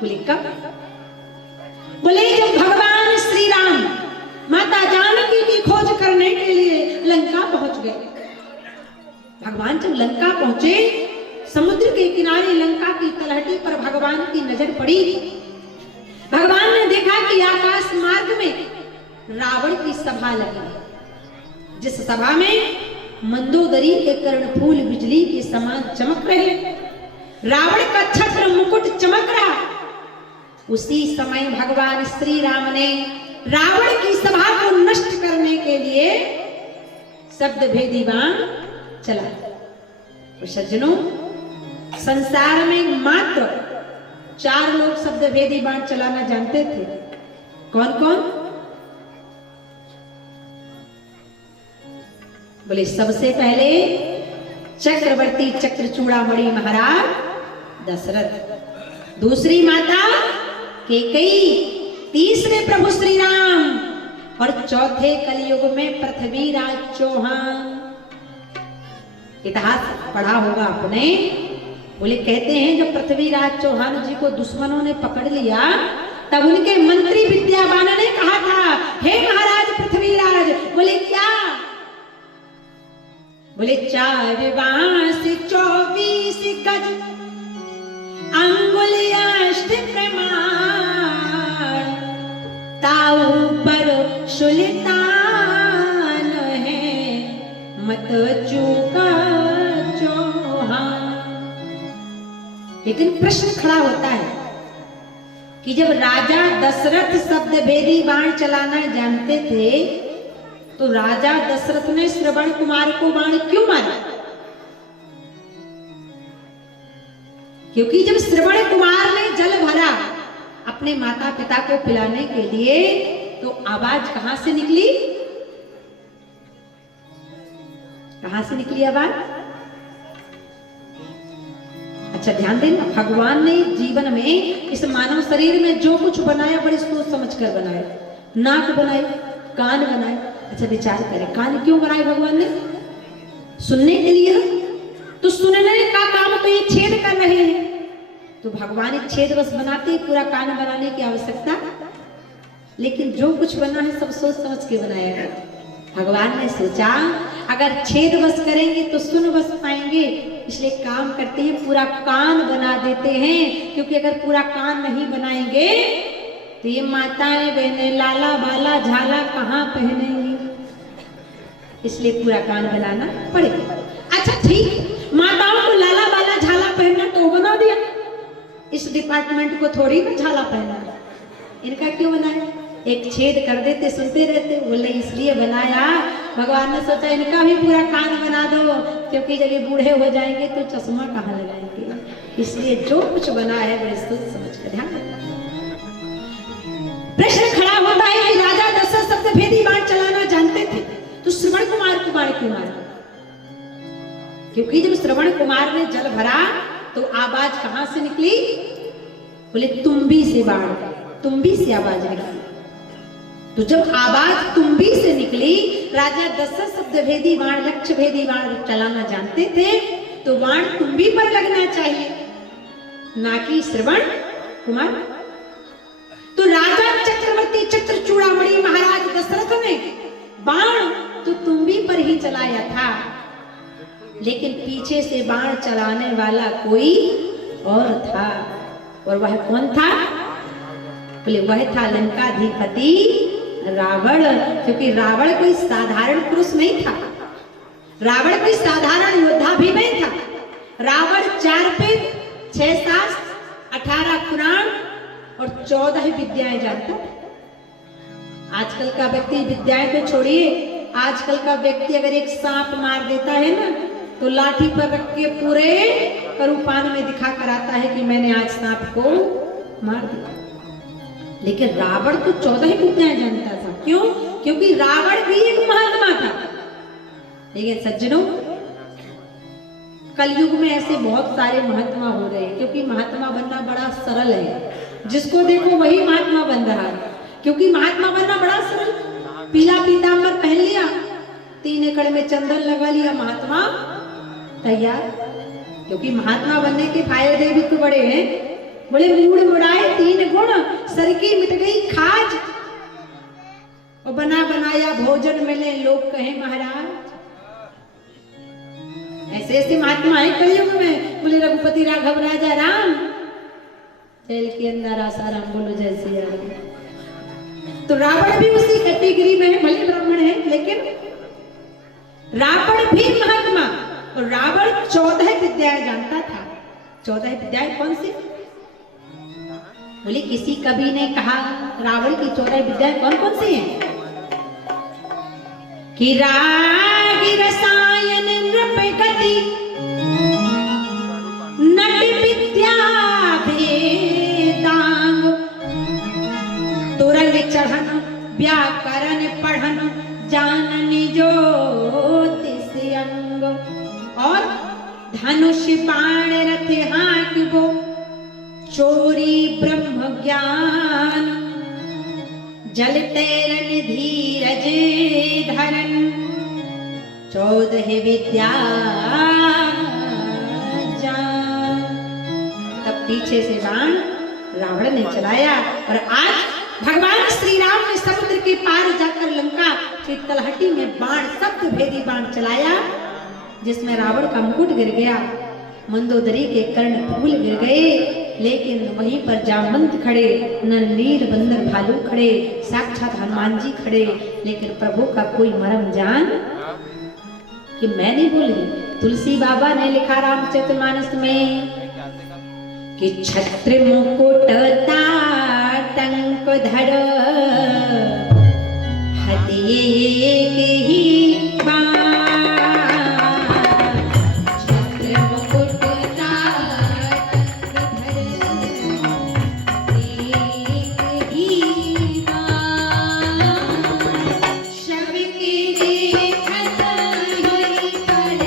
बोले कब? बोले जब भगवान श्री राम माता जानकी की खोज करने के लिए लंका पहुंच गए। भगवान जब लंका पहुंचे, समुद्र के किनारे लंका की तलहटी पर भगवान की नजर पड़ी। भगवान ने देखा कि आकाश मार्ग में रावण की सभा लगी, जिस सभा में मंदोदरी के कर्णफूल बिजली के समान चमक रहे, रावण का छत्र मुकुट चमक रहा। उसी समय भगवान श्री राम ने रावण की सभा को नष्ट करने के लिए शब्द भेदी बाण चला। तो सज्जनों, संसार में मात्र 4 लोग शब्द भेदी बाण चलाना जानते थे। कौन कौन? बोले सबसे पहले चक्रवर्ती चक्रचूड़ामणि महाराज दशरथ, दूसरी माता कैकेयी, तीसरे प्रभु श्री राम और चौथे कलयुग में पृथ्वीराज चौहान। इतिहास पढ़ा होगा आपने। बोले कहते हैं जब पृथ्वीराज चौहान जी को दुश्मनों ने पकड़ लिया तब उनके मंत्री विद्यावान ने कहा था, हे महाराज पृथ्वीराज। बोले क्या? बोले 4 बांस 24 गज अंगुल अष्ट प्रमाण, ताऊ पर सुल्तान है मत चूका चौहान। लेकिन प्रश्न खड़ा होता है कि जब राजा दशरथ शब्द भेदी बाण चलाना जानते थे तो राजा दशरथ ने श्रवण कुमार को बाण क्यों मारा? क्योंकि जब श्रवण कुमार ने जल भरा अपने माता पिता को पिलाने के लिए तो आवाज कहां से निकली? कहां से निकली आवाज? अच्छा ध्यान देना, भगवान ने जीवन में इस मानव शरीर में जो कुछ बनाया बड़े सोच समझ कर बनाया। नाक बनाए, कान बनाए। अच्छा विचार करें, कान क्यों बनाए भगवान ने? सुनने के लिए। तो सुनने का काम तो ये छेद कर रहे हैं, तो भगवान एक छेद बस बनाते, पूरा कान बनाने की आवश्यकता। लेकिन जो कुछ बना है सब सोच समझ के बनाया है। भगवान ने सोचा अगर छेद बस करेंगे तो सुन बस पाएंगे, इसलिए काम करते हैं पूरा कान बना देते हैं। क्योंकि अगर पूरा कान नहीं बनाएंगे तो ये माताएं बहनें लाला बाला झाला कहाँ पहनेंगी, इसलिए पूरा कान बनाना पड़ेगा। अच्छा ठीक, माताओं को लाला बाला झाला पहनना तो बना दिया, इस डिपार्टमेंट को थोड़ी ना झाला पहना। इनका क्यों बनाया? एक छेद कर देते, सुनते रहते। बोले इसलिए बनाया, भगवान ने सोचा इनका भी पूरा कान बना दो, क्योंकि जब ये बूढ़े हो जाएंगे तो चश्मा कहाँ लगाएंगे। इसलिए जो कुछ बना है बड़े सोच समझ कर ध्यान रखना। प्रश्न खड़ा होता है कि राजा दशरथ शब्द भेदी बाण चलाना जानते थे तो श्रवण कुमार को बाण क्यों मारा? क्योंकि जब श्रवण कुमार ने जल भरा तो आवाज कहां से निकली? बोले तुम्बी से बाण, तुम्बी से आवाज निकली। तो जब आवाज तुम्बी से निकली, राजा दशरथ शब्द भेदी बाण, लक्ष्य भेदी बाण चलाना जानते थे तो बाण तुम्बी पर लगना चाहिए, ना कि श्रवण कुमार। तो राजा चक्रवर्ती चित्रचूड़ामणि महाराज दशरथ ने बाण तो तुम्बी पर ही चलाया था, लेकिन पीछे से बाण चलाने वाला कोई और था। और वह कौन था? बोले वह था लंकाधिपति रावण। क्योंकि रावण कोई साधारण पुरुष नहीं था, रावण कोई साधारण योद्धा भी नहीं था। रावण 4 वेद, 6 शास्त्र, 18 पुराण और 14 विद्याएं जानता था। आजकल का व्यक्ति विद्याएं तो छोड़िए, आजकल का व्यक्ति अगर एक सांप मार देता है ना तो लाठी पर रख के पूरे करूपान में दिखा कर आता है कि मैंने आज सांप को मार दिया। लेकिन रावण तो 14 विद्याएं जानता था। क्यों? क्योंकि रावण भी एक महात्मा था। लेकिन सज्जनों, कलयुग में ऐसे बहुत सारे महात्मा हो रहे हैं, क्योंकि महात्मा बनना बड़ा सरल है। जिसको देखो वही महात्मा बन रहा है, क्योंकि महात्मा बनना बड़ा सरल। पीला पीतांबर पहन लिया, 3 एकड़ में चंदन लगा लिया, महात्मा तैयार। क्योंकि महात्मा बनने के फायदे भी तो बड़े हैं। बोले मूड मुड़ाए 3 गुण, सर की मिट गई खाज, और बना बनाया भोजन मिले लोग कहे महाराज। ऐसे ऐसे महात्मा है कलयुग में। बोले रघुपति राघव राजा राम, जेल के अंदर आसाराम, बोलो जय श्री राम। तो रावण भी उसी कैटेगरी में है, भले ब्राह्मण है लेकिन रावण भी महात्मा। और रावण 14 विद्याएं जानता था। 14 विद्याएं कौन सी? बोले किसी कवि ने कहा रावण की 14 विद्याएं कौन कौन सी हैं? कि राग रसायन नृप गति नट विद्या वेदांग, तुरंग चढ़न व्याकरण पढ़न जानन ज्योतिष अंग, और धनुष बाण रथ हाँक वो चोरी ब्रह्म ज्ञान जल तैरन धीरज धरन 14 विद्या जान। तब पीछे से बाण रावण ने चलाया और आज भगवान श्री राम ने समुद्र के पार जाकर लंका की तलहटी में बाण सप्त भेदी बाण चलाया, जिसमें रावण का मुकुट गिर गया, मंदोदरी के कर्ण फूल गिर गए, लेकिन वहीं पर जामवंत खड़े, नरनील बंदर भालू खड़े, साक्षात हनुमान जी खड़े, लेकिन प्रभु का कोई मर्म जान कि मैं नहीं बोली। तुलसी बाबा ने लिखा रामचरितमानस में कि छत्र मुकुट टाटंक धर हति एक ही बाण। छत्र मुकुट टाटंक धर एक ही बाण। शब की देखत ही परे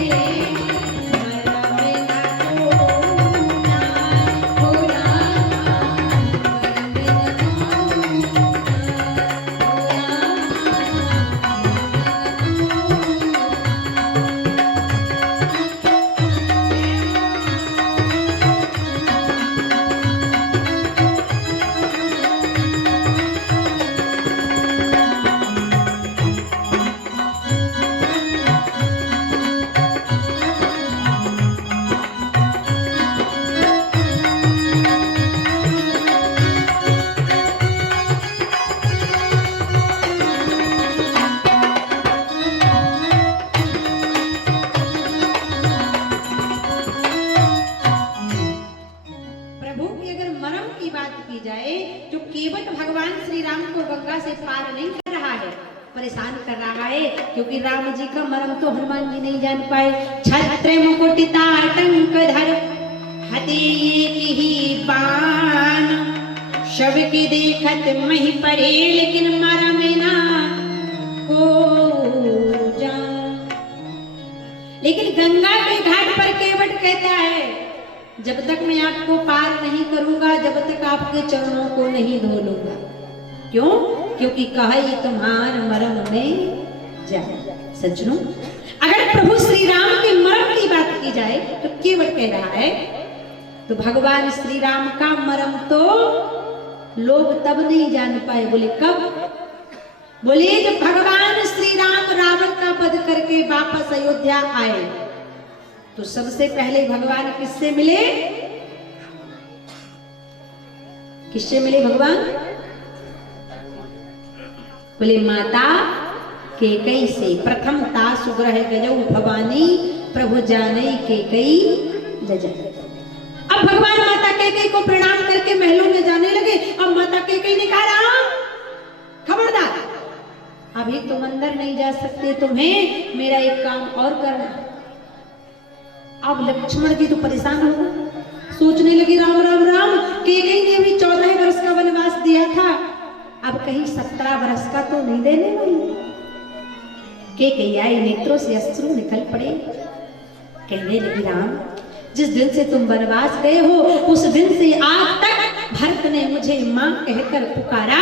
परेशान कर रहा है, क्योंकि राम जी का मर्म तो हनुमान जी नहीं जान पाए। छत्र मुकुट टाटंक धर हति एक ही बाण। शब की देखत मही पड़े, लेकिन मर्म ना को जान। लेकिन गंगा के घाट पर केवट कहता है, जब तक मैं आपको पार नहीं करूंगा, जब तक आपके चरणों को नहीं धो लूंगा। क्यों? क्योंकि कहे तुम्हार मर्म में जाए। सज्जनों, अगर प्रभु श्री राम के मर्म की बात की जाए तो केवट कह रहा है, तो भगवान श्री राम का मर्म तो लोग तब नहीं जान पाए। बोले कब? बोले जब भगवान श्री राम रावण का वध करके वापस अयोध्या आए, तो सबसे पहले भगवान किससे मिले? किससे मिले भगवान? बोले माता केकई से। प्रथम ता सुग्रह गजौ भवानी प्रभु जाने केकई जजै। अब भगवान माता केकई को प्रणाम करके महलों में जाने लगे। अब माता केकई ने कहा, राम खबरदार, अभी तुम अंदर नहीं जा सकते, तुम्हें मेरा एक काम और करना। अब लक्ष्मण जी तो परेशान हो गए, सोचने लगे राम राम राम, केकई ने अभी 14 वर्ष का वनवास दिया था, अब कहीं 17 वर्ष का तो नहीं देने वाली। केकई आई, नेत्रों से अश्रु निकल पड़े, कहने लगी राम, जिस दिन से तुम वनवास गए हो उस दिन से आज तक भरत ने मुझे मां कहकर पुकारा।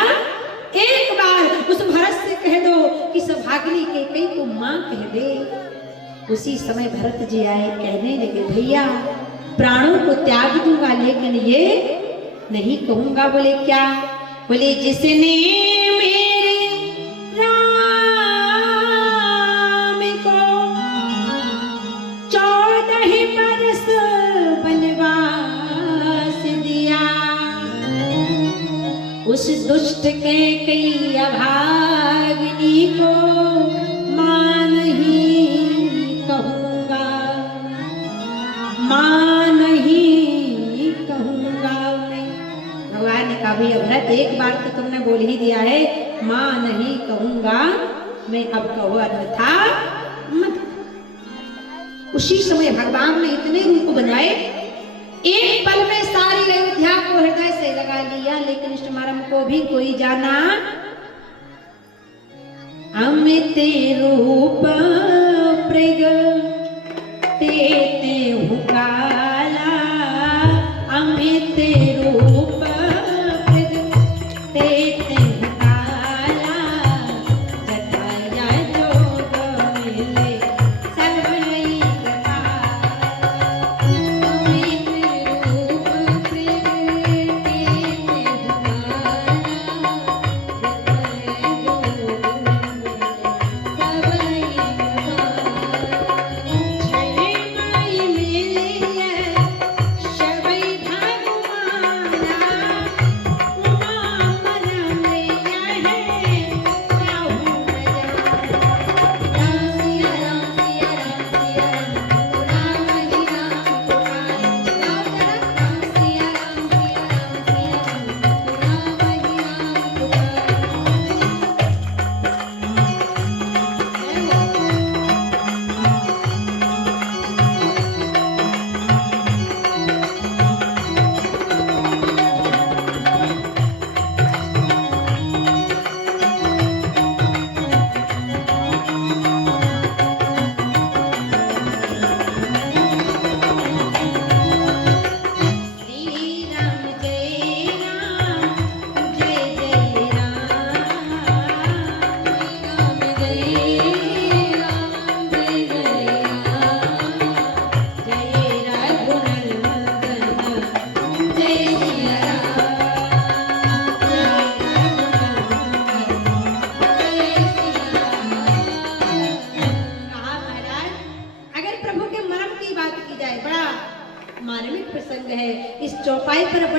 एक बार उस भरत से कह दो कि सौभाग्नी केकई को मां कह दे। उसी समय भरत जी आए, कहने लगे भैया प्राणों को त्याग दूंगा, लेकिन ये नहीं कहूंगा। बोले क्या? बोले जिसने मेरे राम को 14 बरस वनवास दिया, उस दुष्ट के कई अभागिनी को मां नहीं कहूंगा, मां नहीं कहूंगा। भगवान ने कहा भैया भरत, एक बार तो तुमने बोल ही दिया है, मां नहीं कहूंगा मैं, अब कहो अन्यथा मत। उसी समय भगवान ने इतने रूप बनाए, एक पल में सारी अयोध्या को हृदय से लगा लिया, लेकिन इस मर्म को भी कोई जाना। अमित रूप प्रग तेते हूँ काला, अमित रूप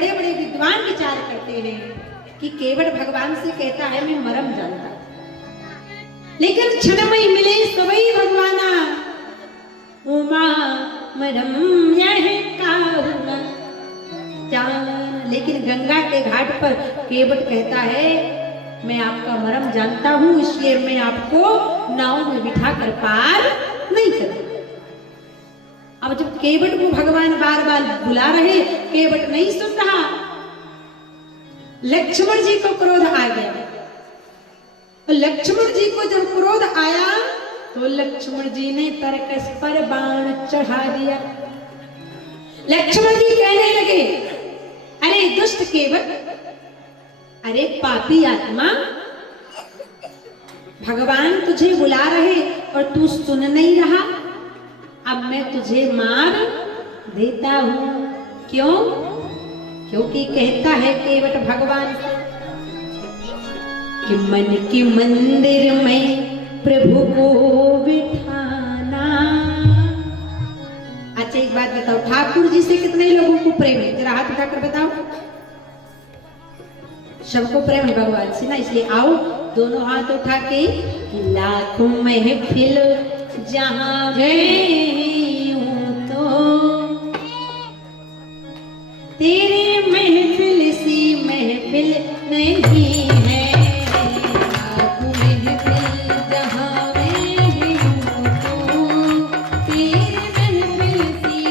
बड़े बड़े विद्वान विचार करते हैं कि केवट भगवान से कहता है मैं मरम जानता, लेकिन क्षणमय मिले सबई भगवाना उमा मरम यह काहुना जान। लेकिन गंगा के घाट पर केवट कहता है मैं आपका मरम जानता हूं, इसलिए मैं आपको नाव में बिठा कर पार नहीं करूंगा। अब जब केवट को भगवान बार बार बुला रहे, केवट नहीं सुन रहा, लक्ष्मण जी को क्रोध आ गया। और लक्ष्मण जी को जब क्रोध आया तो लक्ष्मण जी ने तरकस पर बाण चढ़ा दिया। लक्ष्मण जी कहने लगे अरे दुष्ट केवट, अरे पापी आत्मा, भगवान तुझे बुला रहे और तू सुन नहीं रहा, अब मैं तुझे मार देता हूं। क्यों? क्योंकि कहता है केवट भगवान कि मन के मंदिर में प्रभु को बिठाना। अच्छा एक बात बताओ, ठाकुर जी से कितने लोगों को प्रेम है? जरा हाथ उठाकर बताओ। सबको प्रेम है भगवान से ना, इसलिए आओ दोनों हाथ उठा के लाखों महफिल जहां गए हूं तो तेरे महफिल सी महफिल नहीं है। लाखों महफिल जहां मैं भी हूं तो तेरे महफिल सी महफिल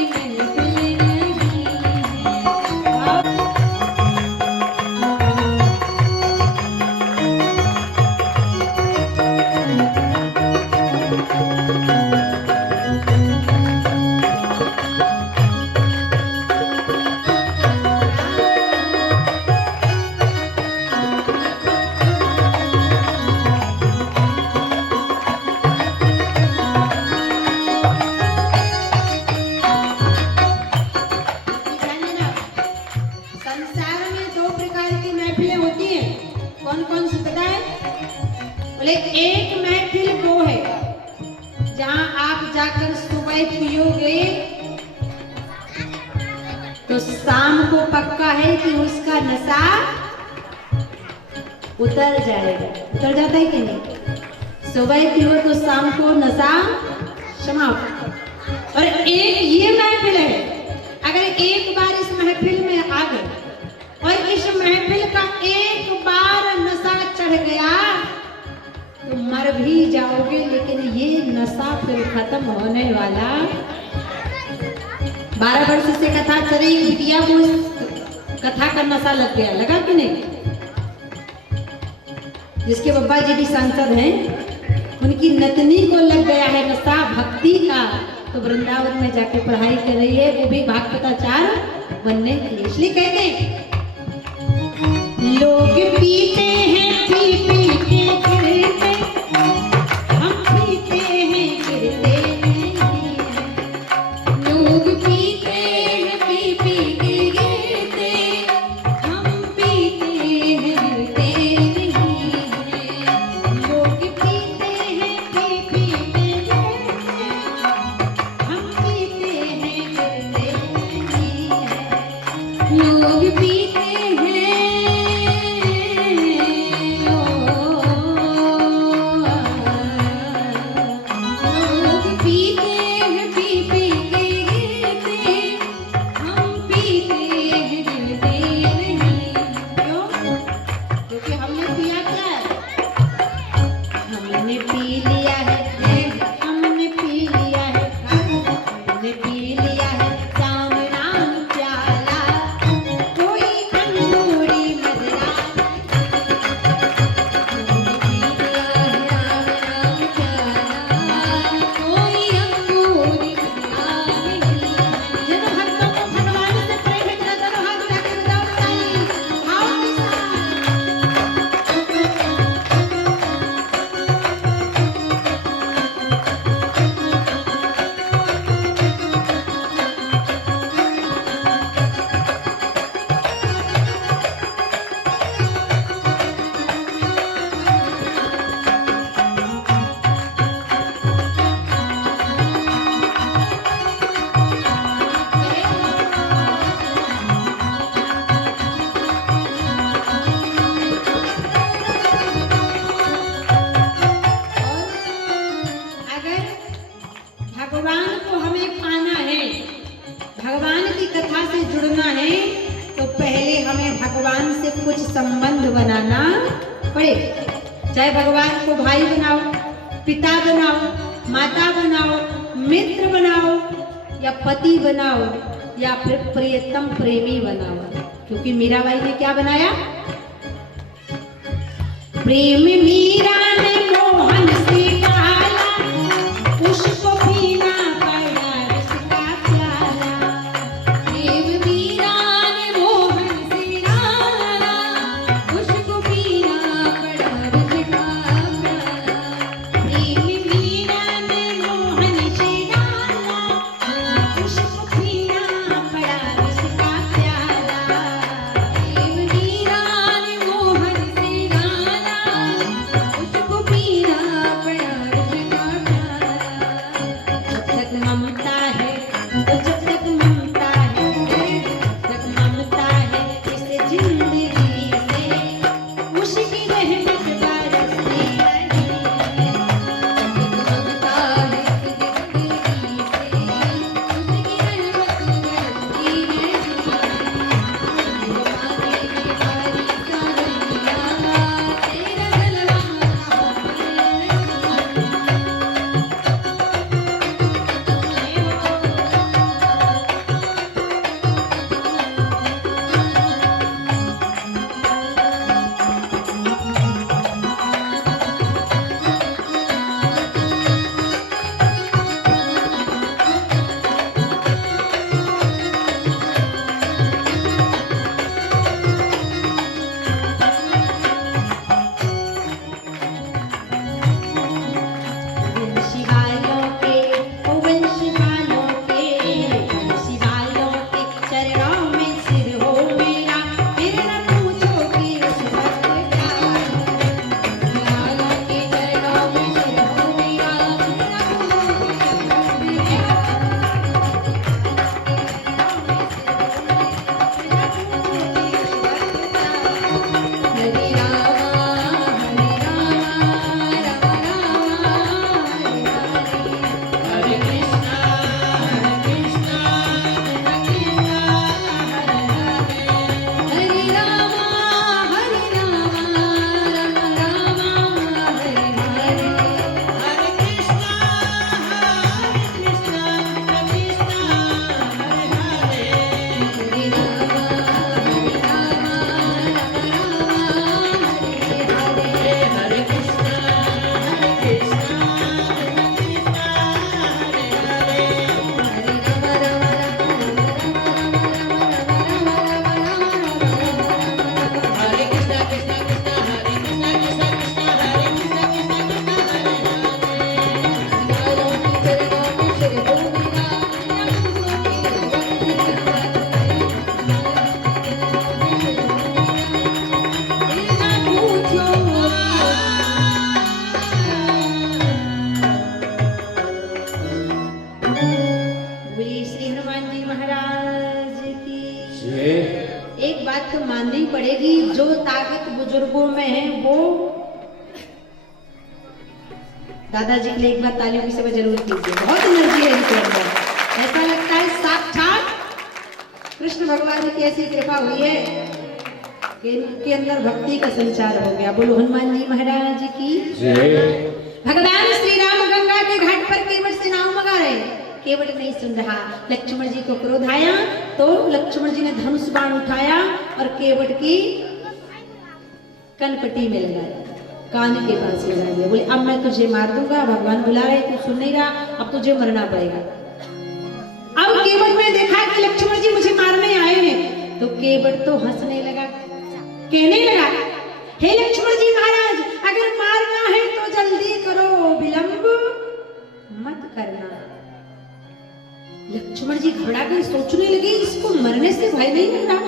नहीं है। संसार में दो प्रकार की महफिलें होती हैं। कौन कौन सी पता है? बोले एक महफिल वो है जहां आप जाकर सुबह पियोगे तो शाम को पक्का है कि उसका नशा उतर जाएगा। उतर जाता है कि नहीं? सुबह पियो तो शाम को नशा समाप्त। और एक ये महफिल है, अगर एक बार इस महफिल में आ गए और इस महफिल का एक बार नशा चढ़ गया तो मर भी जाओगे, लेकिन ये नशा फिर खत्म होने वाला। 12 वर्ष से कथा चल रही, बिटिया को कथा का नशा लग गया, लगा कि नहीं? जिसके बब्बा जी भी सांसद हैं, उनकी नतनी को लग गया है नशा भक्ति का, तो वृंदावन में जाके पढ़ाई कर रही है, वो भी भागवताचार्य बनने के लिए। इसलिए कहते हैं लोग पीते हैं पी पी के गिरते, हम पीते हैं गिरते नहीं हैं। लोग पीते हैं पी पी के गिरते, हम पीते हैं गिरते नहीं हैं। लोग पीते हैं पी पी के गिरते, हम पीते हैं गिरते नहीं हैं। लोग पीते हैं कोई कुछ संबंध बनाना पड़ेगा। चाहे भगवान को भाई बनाओ, पिता बनाओ, माता बनाओ, मित्र बनाओ, या पति बनाओ, या फिर प्रियतम प्रेमी बनाओ। क्योंकि मीराबाई ने क्या बनाया? प्रेम मीरा ने मोहन से डाला, उसको पीना पड़ा इसका प्याला। प्रेम मीरा ने मोहन से डाला, उसको पीना पड़ा इसका प्याला। प्रेम मीरा ने मोहन से डाला, उसको पीना पड़ा इसका प्याला। प्रेम मीरा ने मोहन से डाला, उसको पीना पड़ा इसका प्याला। जब तक ममता है, तो जब तक ममता है, जब तक ममता है इस जिंदगी से, उसकी रहमत बरसती रहे। जब तक ममता है इस जिंदगी से, उसकी रहमत बरसती रहे। जमाने में भारी सावरिया, तेरा जलवा वंशी वालों के, ओ वंशी वालों के, वंशी वालों के चरणों में सिर हो मेरा, फिर न पूछो कि उस वक्त क्या है। वंशी वालों के चरणों में सिर हो मेरा, फिर न पूछो कि उस वक्त क्या है। हरे रामा हरे रामा, राम राम हरे हरे, हरे कृष्णा हरे रामा हरे रामा, राम राम हरे हरे, हरे कृष्णा कृष्णा कृष्णा हरे हरे, हरे रामा हरे रामा, राम राम हरे हरे, हरे कृष्णा कृष्णा बोलिए श्री हनुमान जी महाराज की। एक बात तो माननी पड़ेगी, जो ताकत बुजुर्गों में है वो, दादाजी के लिए एक बार तालियों की सेवा जरूर कीजिए। बहुत एनर्जी है इनके अंदर, ऐसा लगता है साक्षात कृष्ण भगवान की ऐसी कृपा हुई है कि इनके अंदर भक्ति का संचार हो गया। बोलो हनुमान जी महाराज की। भगवान श्री राम गंगा के घाट पर केवट से नाव मंगा रहे। केवट नहीं सुन रहा। लक्ष्मण जी को क्रोध आया तो लक्ष्मण जी ने धनुष बाण उठाया और केवट की कनपटी में लगाया, कान के पास लगा दिया। बोले अब मैं तुझे मार दूंगा, भगवान बुला रहे तू सुन नहीं रहा, अब तुझे मरना पड़ेगा। अब केवट ने देखा कि लक्ष्मण जी मुझे मारने आए हैं, तो केवट तो हंसने लगा, कहने लगा हे लक्ष्मण जी महाराज, अगर मारना है तो जल्दी करो, विलंब मत करना। लक्ष्मण जी घबरा गए, सोचने लगे इसको मरने से भय नहीं लग रहा,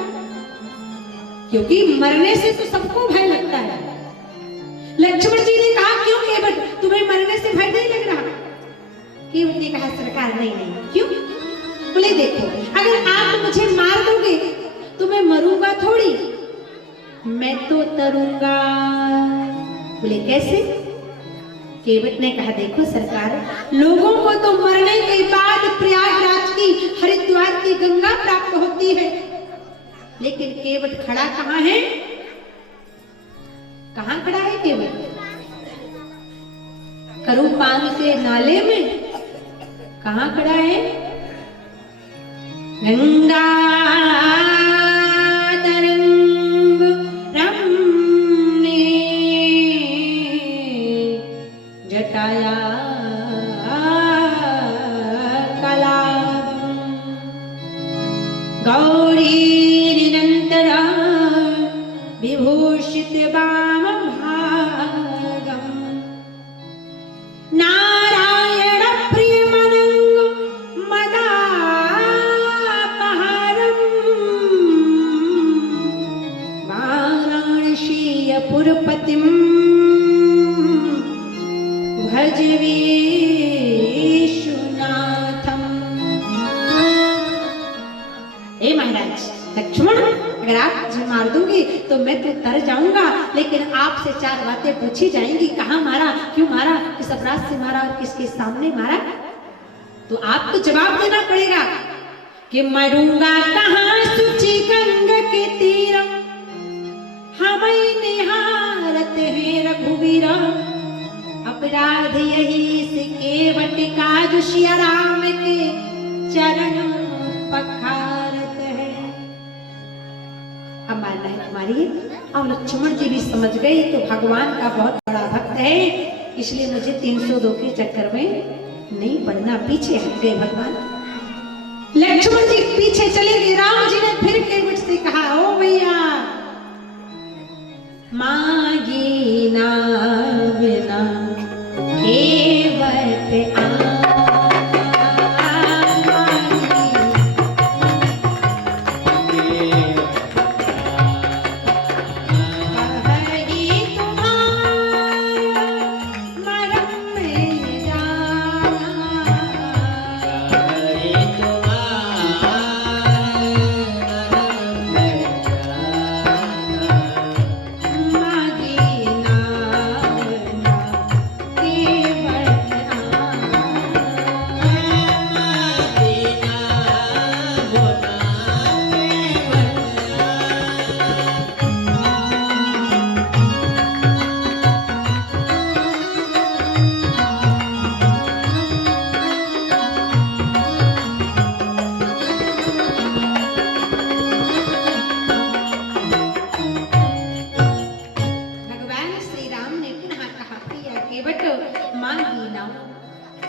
क्योंकि मरने से तो सबको भय लगता है। लक्ष्मण जी ने कहा क्यों केवट, तुम्हें मरने से भय नहीं लग रहा? केवट ने कहा सरकार नहीं नहीं। क्यों? बोले देखो अगर आप मुझे मार दोगे तो मैं मरूंगा थोड़ी, मैं तो तरूंगा। बोले कैसे? केवट ने कहा देखो सरकार, लोगों को तो मरने के बाद प्रयागराज की हरिद्वार की गंगा प्राप्त होती है, लेकिन केवट खड़ा कहाँ है? कहाँ खड़ा है केवट? करूपान के नाले में कहाँ खड़ा है? गंगा तरंग रमणे जटाया कलापम गौरी निरंतरा विभूषित वाम भागम नारायण प्रियमनंग मदापहारम वाराणसीयपुरपतिं भज विश्वनाथम। ए महाराज लक्ष्मण, अगर आप मुझे मार दूंगी तो मैं तो तर जाऊंगा, लेकिन आपसे चार बातें पूछी जाएंगी। कहाँ मारा, क्यों मारा, किस अपराध से मारा और किसके सामने मारा, तो आपको जवाब देना पड़ेगा कि मरूंगा कहाँ सुचि गंगा के तीर, हमें निहारत है रघुवीर, अपराध यही से केवट काज सिया राम के चरण पखारत है। अब मानना है तुम्हारी। और लक्ष्मण जी भी समझ गए तो भगवान का बहुत बड़ा भक्त है, इसलिए मुझे 302 के चक्कर में नहीं पड़ना। पीछे हट गए भगवान। लक्ष्मण जी पीछे चले गए। राम जी ने फिर केवट से कहा, ओ भैया मांगी ना बिना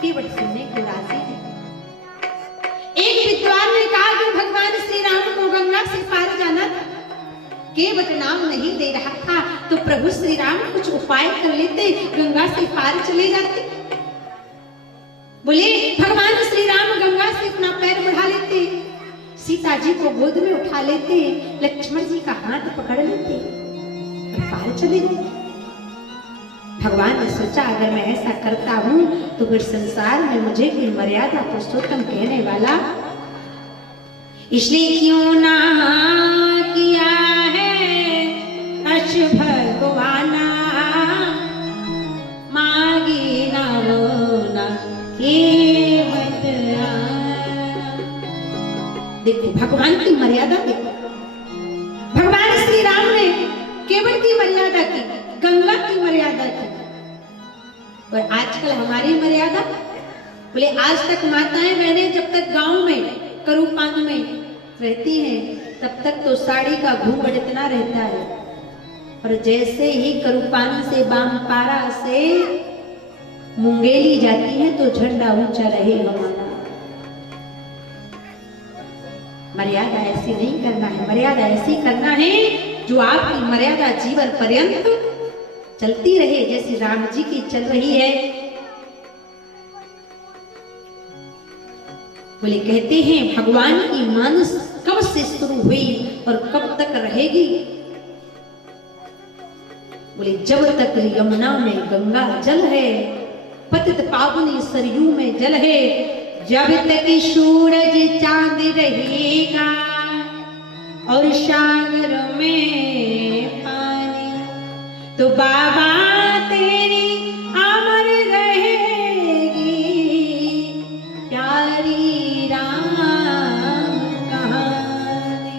केवट केवट सुनने को राजी है। एक विद्वान ने कहा कि भगवान श्री राम को गंगा से पार जाना था, केवट नाम नहीं दे रहा था, तो प्रभु श्री राम कुछ उपाय कर लेते, गंगा से पार चले जाते। बोले भगवान श्री राम गंगा से अपना पैर बढ़ा लेते, सीता जी को गोद में उठा लेते, लक्ष्मण जी का हाथ पकड़ लेते और पार चले गए। भगवान ने सोचा अगर मैं ऐसा करता हूं तो फिर संसार में मुझे कोई मर्यादा पुरुषोत्तम कहने वाला, इसलिए क्यों ना किया है अश भगवाना, मांगी ना होना केवट आना। देखो भगवान की मर्यादा देखो, भगवान श्री राम ने केवट की मर्यादा की, गंगा की मर्यादा की। और आजकल हमारी मर्यादा, बोले आज तक माताएं बहनें जब तक गांव में करूपान में रहती हैं तब तक तो साड़ी का घूंघट इतना रहता है, और जैसे ही करूपान से बामपारा से मुंगेली जाती है तो झंडा ऊंचा रहे हमारा। मर्यादा ऐसी नहीं करना है, मर्यादा ऐसी करना है जो आपकी मर्यादा जीवन पर्यंत चलती रहे, जैसी राम जी की चल रही है। बोले कहते हैं भगवान की मानस कब से शुरू हुई और कब तक रहेगी? बोले जब तक यमुना में गंगा जल है, पतित पावनी सरयू में जल है, जब तक सूरज चांद रहेगा और सागर में पानी, तो बाबा तेरी अमर रहेगी प्यारी राम कहानी।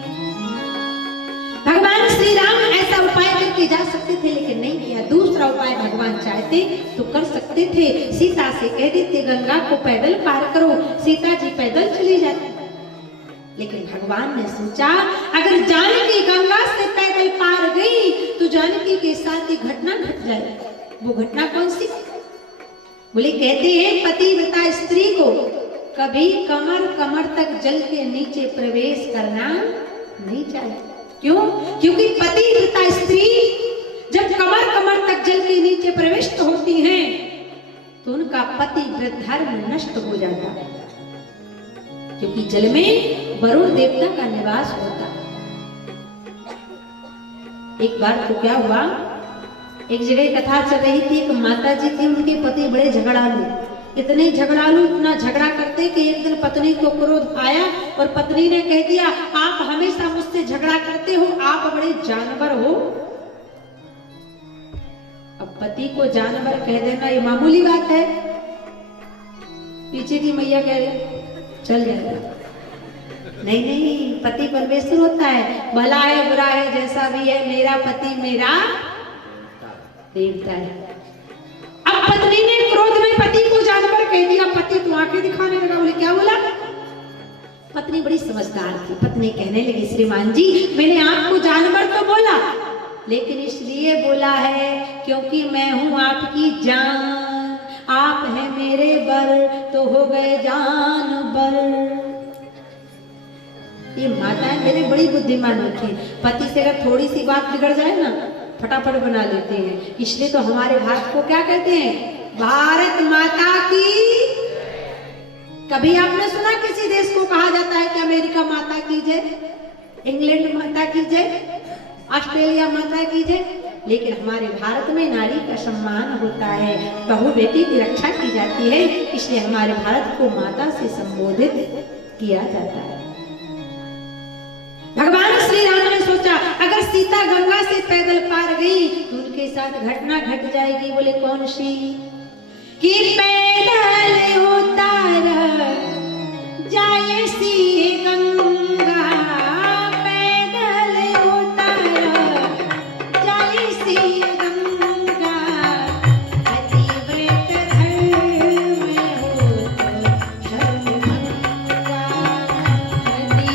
भगवान श्री राम ऐसा उपाय करके जा सकते थे, लेकिन नहीं किया। दूसरा उपाय भगवान चाहते तो कर सकते थे, सीता से कह देते गंगा को पैदल पार करो, सीता जी पैदल चली जाती। लेकिन भगवान ने सोचा अगर जानकी गंगा से पैदल पार गई तो जानकी के साथ ही घटना घट जाए। वो घटना कौन सी? बोले कहते हैं पतिव्रता स्त्री को कभी कमर कमर तक जल के नीचे प्रवेश करना नहीं चाहिए। क्यों? क्योंकि पतिव्रता स्त्री जब कमर कमर तक जल के नीचे प्रविष्ट होती हैं तो उनका पतिव्रत धर्म नष्ट हो जाता है, क्योंकि जल में वरुण देवता का निवास होता है। एक बार तो क्या हुआ, एक जगह कथा चल रही थी, एक माता जी थी, उनके पति बड़े झगड़ालू, इतने झगड़ालू, इतना झगड़ा करते कि एक दिन पत्नी को क्रोध आया और पत्नी ने कह दिया आप हमेशा मुझसे झगड़ा करते हो, आप बड़े जानवर हो। अब पति को जानवर कह देना ये मामूली बात है। पीछे की मैया कह रही चल जाएगा, नहीं नहीं, पति परमेश्वर होता है, भला है बुरा है जैसा भी है, मेरा पति मेरा देवता है। अब पत्नी ने क्रोध में पति को जानवर कह दिया, पति तो आंखें दिखाने लगा। बोले क्या बोला? पत्नी बड़ी समझदार थी, पत्नी कहने लगी श्रीमान जी मैंने आपको जानवर तो बोला, लेकिन इसलिए बोला है क्योंकि मैं हूं आपकी जान, आप हैं मेरे बर तो हो गए जानवर। ये माताएं मेरे बड़ी बुद्धिमान होती है, पति से अगर थोड़ी सी बात बिगड़ जाए ना फटाफट बना लेते हैं। इसलिए तो हमारे भारत को क्या कहते हैं? भारत माता की। कभी आपने सुना किसी देश को कहा जाता है कि अमेरिका माता की जय, इंग्लैंड माता की जय, ऑस्ट्रेलिया माता की जय? लेकिन हमारे भारत में नारी का सम्मान होता है, बहू बेटी की रक्षा की जाती है, इसलिए हमारे भारत को माता से संबोधित किया जाता है। भगवान श्री राम ने सोचा अगर सीता गंगा से पैदल पार गई तो उनके साथ घटना घट जाएगी। बोले कौन सी? कि पैदल उतार जाए सी गंगा, पैदल उतार जाए सी गंगा, पतिव्रत धर्म में हो तो धर्मभंगा, पतिव्रत धर्म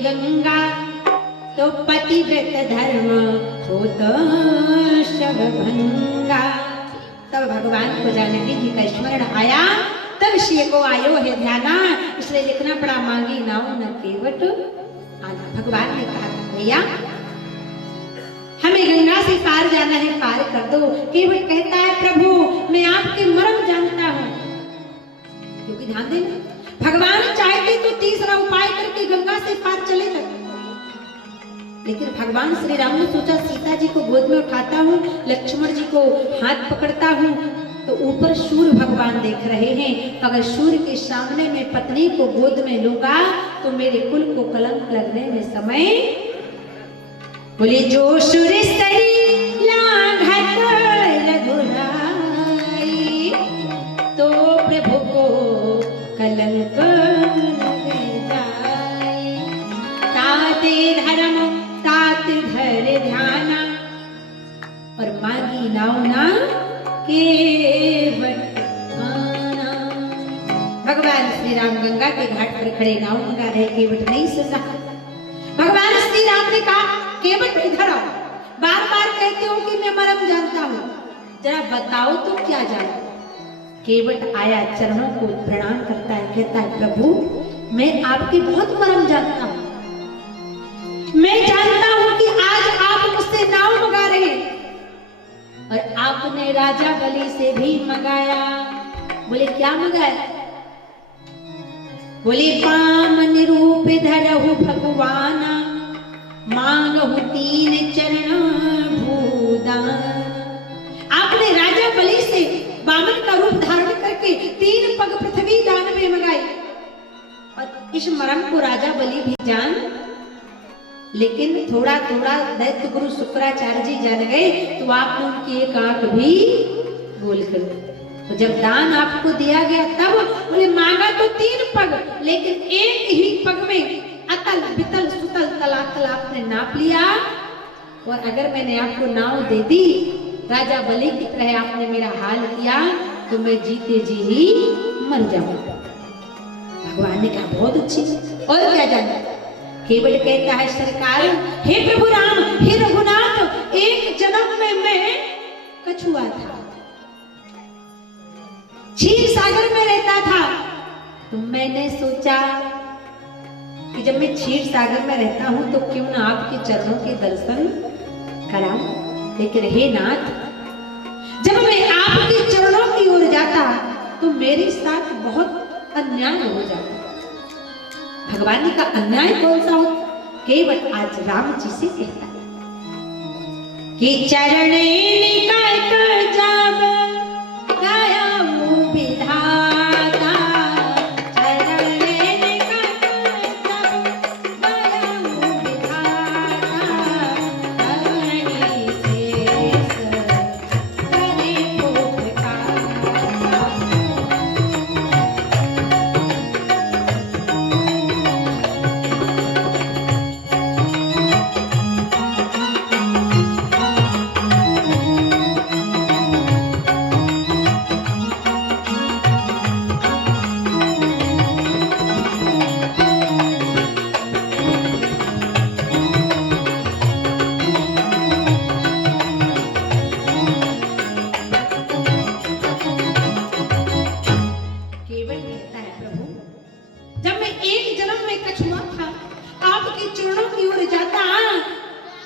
गंगा तो पतिव्रत धर्म होता शबभंगा। तब भगवान को जानकी जी का स्मरण आया, तब शिव को आयो है ध्याना, इसलिए लिखना पड़ा मांगी नाव न केवट आना। भगवान ने कहा भैया हमें गंगा से पार जाना है, पार कर दो। केवट कहता है प्रभु मैं आपके मर्म जानता हूं। क्योंकि ध्यान देना, भगवान चाहते तो तीसरा उपाय करके गंगा से पार चले जाते, लेकिन भगवान श्री राम ने सोचा सीता जी को गोद में उठाता हूँ, लक्ष्मण जी को हाथ पकड़ता हूँ, तो ऊपर सूर्य भगवान देख रहे हैं। अगर सूर्य के सामने मैं पत्नी को गोद में लूंगा तो मेरे कुल को कलंक लगने में समय। बोले जो सूर्य सरी लाघत रघुराई, तो प्रभु को कलंक लग जाए। ताते धर्म तात धर ध्याना, और मांगी नावना केवट आना। भगवान श्री राम गंगा के घाट पर खड़े नाव मंगा रहे, केवट नहीं सुन रहा। भगवान श्री राम ने कहा केवट इधर आओ, बार बार कहते हो कि मैं मर्म जानता हूँ, जरा बताओ तो क्या जानते। केवट आया, चरणों को प्रणाम करता है, कहता है प्रभु मैं आपकी बहुत मर्म जानता हूँ। मैं जानता हूँ कि आज आप मुझसे नाव मंगा रहे और आपने राजा बलि से भी मंगाया। बोले क्या मंगाया? बोले पामन रूप धरहु भगवाना, मांगहु तीन चरण भूदान। आपने राजा बलि से वामन का रूप धारण करके 3 पग पृथ्वी दान में मंगाई, और इस मर्म को राजा बलि भी जान, लेकिन थोड़ा थोड़ा दैत्य गुरु शुक्राचार्य जी जान गए तो आपने उनकी एक आंख भी गोल कर दी। तो जब दान आपको दिया गया तब बोले मांगा तो 3 पग, लेकिन एक ही पग में अतल बितल सुतल तलातल आपने नाप लिया। और अगर मैंने आपको नाव दे दी, राजा बलि की तरह आपने मेरा हाल किया, तो मैं जीते जी ही मर जाऊंगा। भगवान ने कहा बहुत अच्छी, और क्या जानना। केवट कहता है सरकार, हे प्रभु राम, हे रघुनाथ, एक जन्म में मैं कछुआ था, क्षीर सागर में रहता था, तो मैंने सोचा कि जब मैं क्षीर सागर में रहता हूं तो क्यों ना आपके चरणों के दर्शन कराऊं। लेकिन हे नाथ, जब मैं आपके चरणों की ओर जाता तो मेरे साथ बहुत अन्याय हो जाता। भगवान ने कहा अन्याय कौन सा हो? केवट आज राम जी से कहता कि चरण निकट जब गया विधाता, चरण निकट जब गया विधाता, करनी शेष करे उपकार।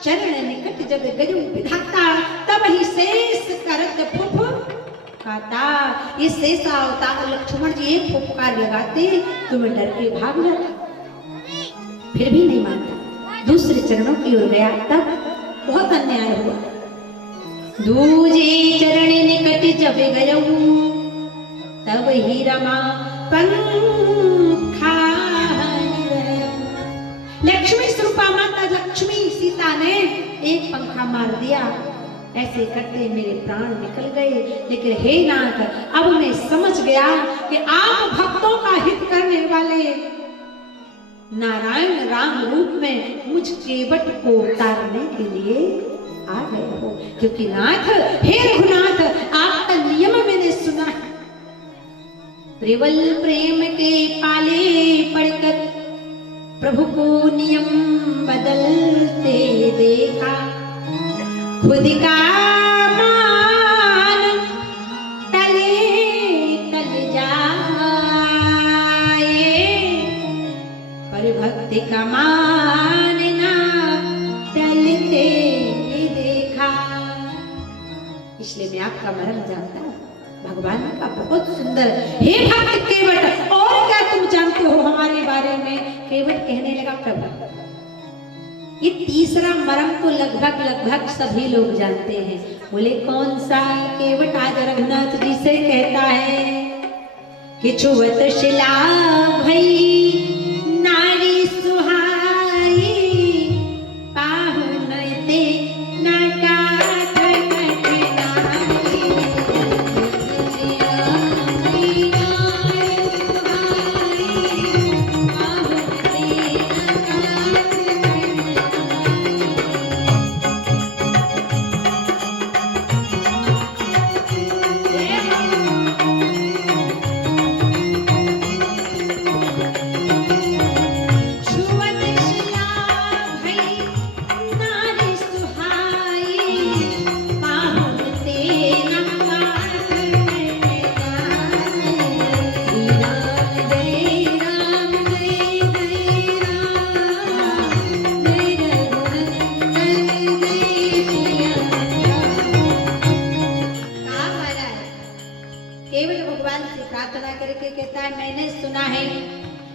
चरण निकट जब गजु विधाता, तब ही शेष करत फुफकाता। ये शेष अवतार लक्ष्मण जी एक फुफकार लगाते तो मैं डर के भाग जाता, फिर भी नहीं मानता, दूसरे चरणों की ओर गया, तब बहुत अन्याय हुआ। दूजे चरण निकट जब गयऊ, तब ही रमा पंखा। लक्ष्मी स्वरूपा माता लक्ष्मी सीता ने एक पंखा मार दिया, ऐसे करते मेरे प्राण निकल गए। लेकिन हे नाथ, अब मैं समझ गया कि आप भक्तों का हित करने वाले नारायण राम रूप में मुझ केवट को उतारने के लिए आ गए हो। क्योंकि नाथ, हे रघुनाथ, आपका नियम मैंने सुना है, प्रबल प्रेम के पाले पड़कर प्रभु को नियम बदलते देखा। खुद का मान टले टल जाए, पर भक्ति का मान ना टलते देखा। इसलिए मैं आपका मर्म जानता हूँ। भगवान का बहुत सुंदर। हे भक्त केवट, और क्या तुम जानते हो हमारे बारे में? केवट कहने लगा, प्रभु ये तीसरा मर्म तो लगभग सभी लोग जानते हैं। बोले कौन सा? केवट आज रघुनाथ जी से कहता है कि छुवत शिला भई नारी सुहाई, पाहुन ते न काट कठिनाई।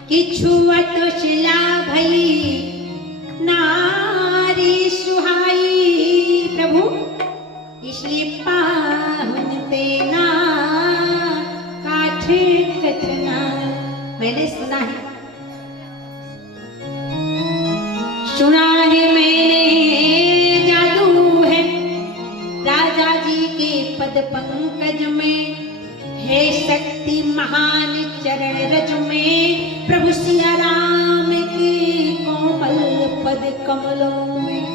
कि छुवत शिला भई नारी सुहाई। प्रभु इसलिए पाहुन ते ना काठ कठना। मैंने सुना है मैंने जादू है राजा जी के पद पंकज में, है शक्ति महान चरण रज में, प्रभु सिया राम के कोमल पद कमलों में।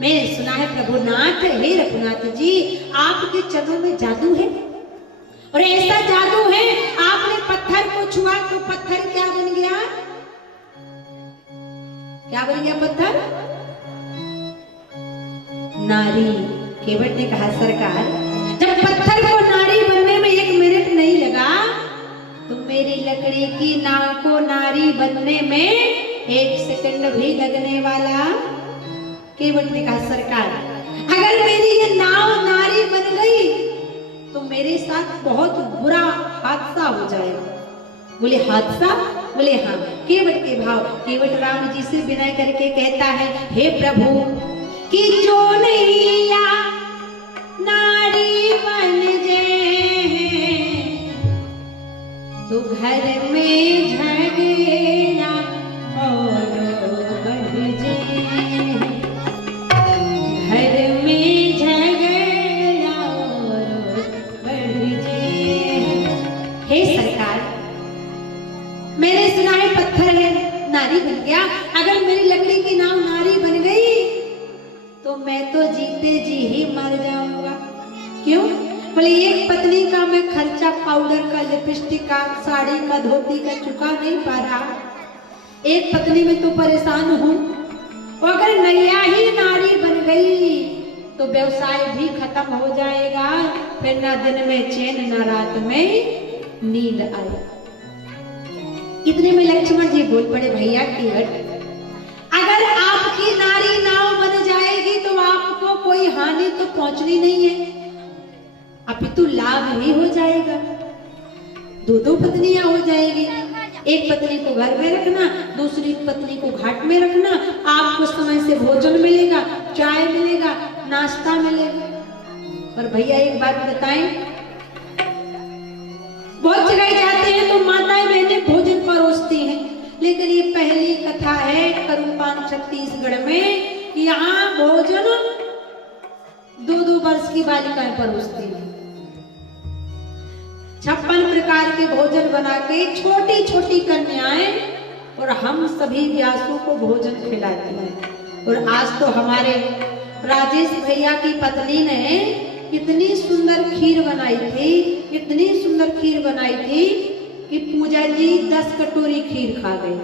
मैंने सुना है प्रभुनाथ, हे रघुनाथ जी, आपके चरणों में जादू है, और ऐसा जादू है आपने पत्थर को छुआ तो पत्थर क्या बन गया? क्या बन गया पत्थर? नारी। केवट ने कहा सरकार, जब पत्थर को नारी बनने में 1 मिनट नहीं लगा तो मेरी लकड़ी की नाव को नारी बनने में 1 सेकंड भी लगने वाला? केवट ने कहा सरकार, अगर मेरी ये नाव नारी बन गई तो मेरे साथ बहुत बुरा हादसा हो जाएगा। बोले हादसा? बोले हाँ। केवट के भाव, केवट राम जी से विनय करके कहता है, हे प्रभु कि जो नैया नारी बन जाए तो घर में झगड़ा और बढ़ जाए, घर में झगड़ा और बढ़ जाए। हे सरकार, मैंने सुना है पत्थर है नारी बन गया, अगर मेरी लकड़ी की नाव नारी बन गई तो मैं तो जीते जी ही मर जाऊंगा। क्यों? बोले 1 पत्नी का मैं खर्चा पाउडर का, लिपस्टिक का, साड़ी का, धोती का चुका नहीं पा रहा, 1 पत्नी में तो परेशान हूँ, और अगर नैया ही नारी बन गई तो व्यवसाय भी खत्म हो जाएगा, फिर ना दिन में चैन ना रात में नींद आए। इतने में लक्ष्मण जी बोल पड़े, भैया केवट, अगर आपकी नारी नाव बन जाएगी तो आपको कोई हानि तो पहुंचनी नहीं है, अपितु लाभ ही हो जाएगा। 2 पत्नियां हो जाएगी, 1 पत्नी को घर में रखना, दूसरी पत्नी को घाट में रखना, आपको समय से भोजन मिलेगा, चाय मिलेगा, नाश्ता मिलेगा। पर भैया एक बात बताएं, बहुत जगह जाते हैं तो माताएं बहनें भोजन परोसती हैं, लेकिन ये पहली कथा है करूपान छत्तीसगढ़ में, यहाँ भोजन 2-2 वर्ष की बालिकाएं परोसती हैं। 56 प्रकार के भोजन बना के छोटी छोटी कन्याएं और हम सभी व्यासों को भोजन खिलाती हैं। और आज तो हमारे राजेश भैया की पत्नी ने इतनी सुंदर खीर बनाई थी, इतनी सुंदर खीर बनाई थी कि पूजा जी 10 कटोरी खीर खा गई,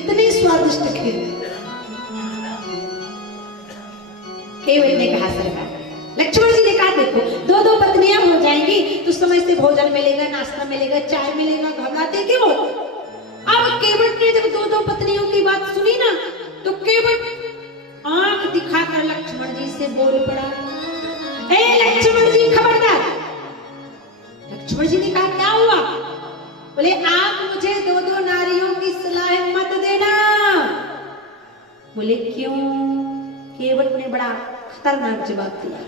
इतनी स्वादिष्ट खीर। केवट ने कहा सरकार, लक्ष्मण जी ने कहा देखो 2-2 पत्नियां हो जाएंगी तो समय से भोजन मिलेगा, नाश्ता मिलेगा, चाय मिलेगा, घबराते क्यों? अब केवट ने जब 2-2 पत्नियों की बात सुनी ना तो केवट आंख दिखाकर लक्ष्मण जी से बोल पड़ा, खतरनाक जवाब दिया।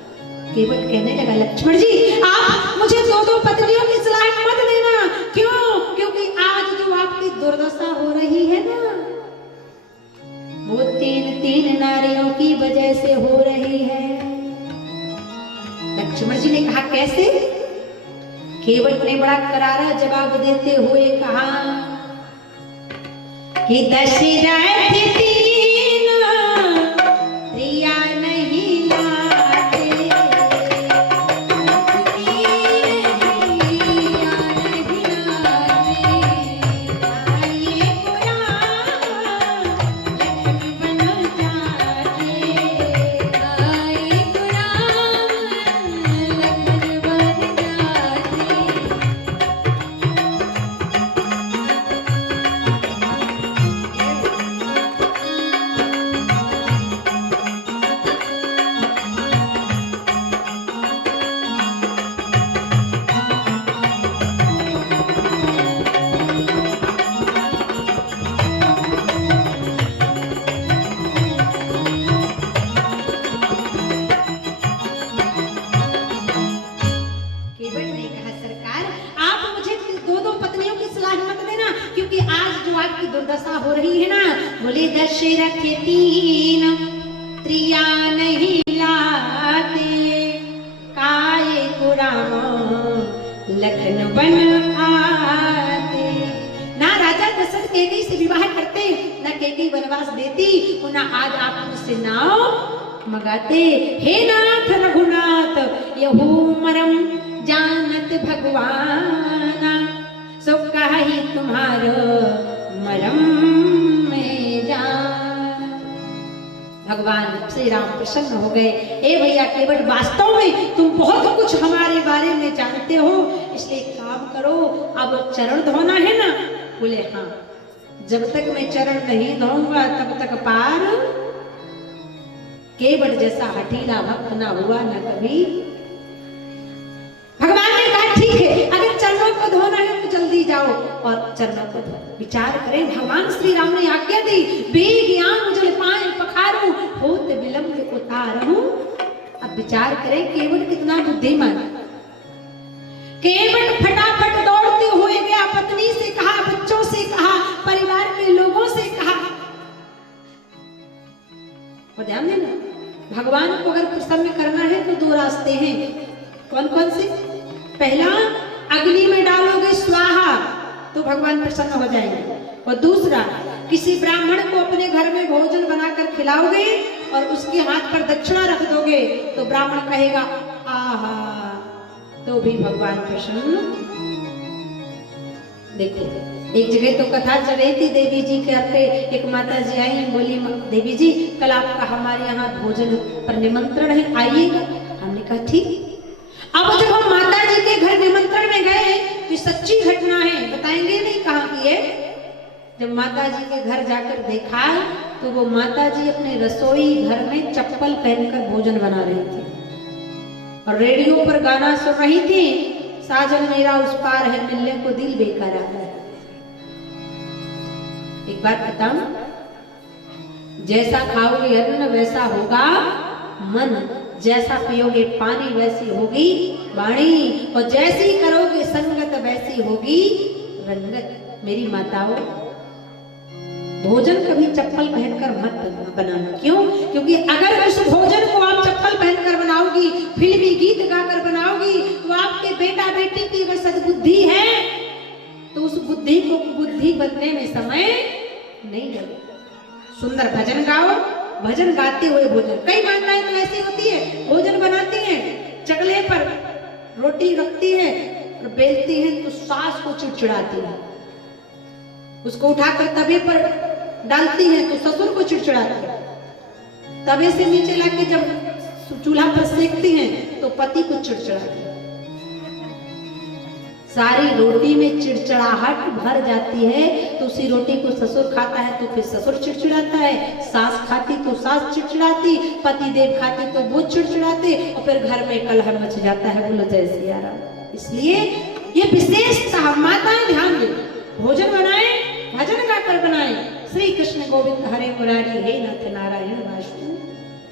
केवट कहने लगा, लक्ष्मण जी आप मुझे दो पत्नियों की सलाह मत देना। क्यों? क्योंकि आज जो आपकी दुर्दशा हो रही है ना, वो तीन नारियों की वजह से हो रही है। लक्ष्मण जी ने कहा, कैसे? केवट ने बड़ा करारा जवाब देते हुए कहा कि दशरथ तीन प्रिया नहीं लाते, दुर्दशा हो रही है ना। बोले दशरथ तीन प्रिया नहीं लाते, काय को राम लखन बन आते। ना राजा दशरथ कैकेयी से विवाह करते, ना कैकेयी वनवास देती, ना आज आप मुझसे नाव मंगाते। हे नाथ रघुनाथ यहू मरम जानत भगवाना, सो कहि तुम्हारो मरम में जान। भगवान श्री राम प्रसन्न हो गए। ए भैया केवट, वास्तव में तुम बहुत कुछ हमारे बारे में जानते हो, इसलिए काम करो, अब चरण धोना है ना। बोले हाँ, जब तक मैं चरण नहीं धोऊंगा तब तक पार। केवट जैसा हठीला भक्त ना हुआ ना कभी। भगवान ने कहा ठीक है, अगर चरणों को धोना है तो जल्दी जाओ और चरणों को धो। विचार करें, भगवान श्री राम ने आज्ञा दी, बेज्ञान जल पाए पखारूं, होत विलंब उतारूं। अब विचार करें, केवट कितना बुद्धिमान। केवट फटाफट दौड़ते हुए गया, पत्नी से कहा, बच्चों से कहा, परिवार के लोगों से कहा। और ध्यान देना, भगवान को अगर प्रसन्न करना है तो दो रास्ते हैं। कौन कौन से? पहला, अग्नि में डालोगे स्वाहा तो भगवान प्रसन्न हो जाएंगे। और दूसरा, किसी ब्राह्मण को अपने घर में भोजन बनाकर खिलाओगे और उसके हाथ पर दक्षिणा रख दोगे तो ब्राह्मण कहेगा आहा, तो भी भगवान प्रसन्न। देखो, एक जगह तो कथा चल रही थी, देवी जी के घर पे एक माता जी आई, बोली देवी जी कल आपका हमारे यहाँ भोजन पर निमंत्रण है, आइएगा। हमने कहा ठीक। अब जब हम माता जी के घर निमंत्रण में गए तो सच्ची घटना है, बताएंगे नहीं कहाँ की है। जब माता जी के घर जाकर देखा तो वो माता जी अपने रसोई घर में चप्पल पहनकर भोजन बना रही थी और रेडियो पर गाना सुन रही थी, साजन मेरा उस पार है, मिलने को दिल बेकरार है। एक बात बताऊं, जैसा खाओगे अन्न वैसा होगा मन, जैसा पियोगे पानी वैसी होगी वाणी, और जैसी करोगे संगत वैसी होगी रंगत। मेरी माताओं, भोजन कभी चप्पल पहनकर मत बनाना। क्यों? क्योंकि अगर उस भोजन को आप चप्पल पहनकर बनाओगी, फिल्मी गीत गाकर बनाओगी, तो आपके बेटा बेटी की अगर सद्बुद्धि है तो उस बुद्धि को बुद्धि बनने में समय नहीं लगेगा। सुंदर भजन गाओ, भजन गाते हुए भोजन। कई माताएं तो ऐसी होती है, भोजन बनाती हैं, चकले पर रोटी रखती है और बेलती हैं तो सास को चिड़चिड़ाती है, उसको उठाकर तवे पर डालती है तो ससुर को चिड़चिड़ाती है, तवे से नीचे लाके जब चूल्हा पर सेकती हैं तो पति को चिड़चिड़ाती है। सारी रोटी में चिड़चिड़ाहट भर जाती है तो उसी रोटी को ससुर खाता है तो फिर ससुर चिड़चिड़ाता है, सास खाती तो सास चिड़चिड़ाती, पति देव खाती तो वो चिड़चिड़ाते, और फिर घर में कलह मच जाता है। बोलो जय सिया राम। इसलिए ये विशेषता माताएं ध्यान दें, भोजन बनाए भजन गाकर बनाए। श्री कृष्ण गोविंद हरे मुरारी, हे नाथ नारायण वासु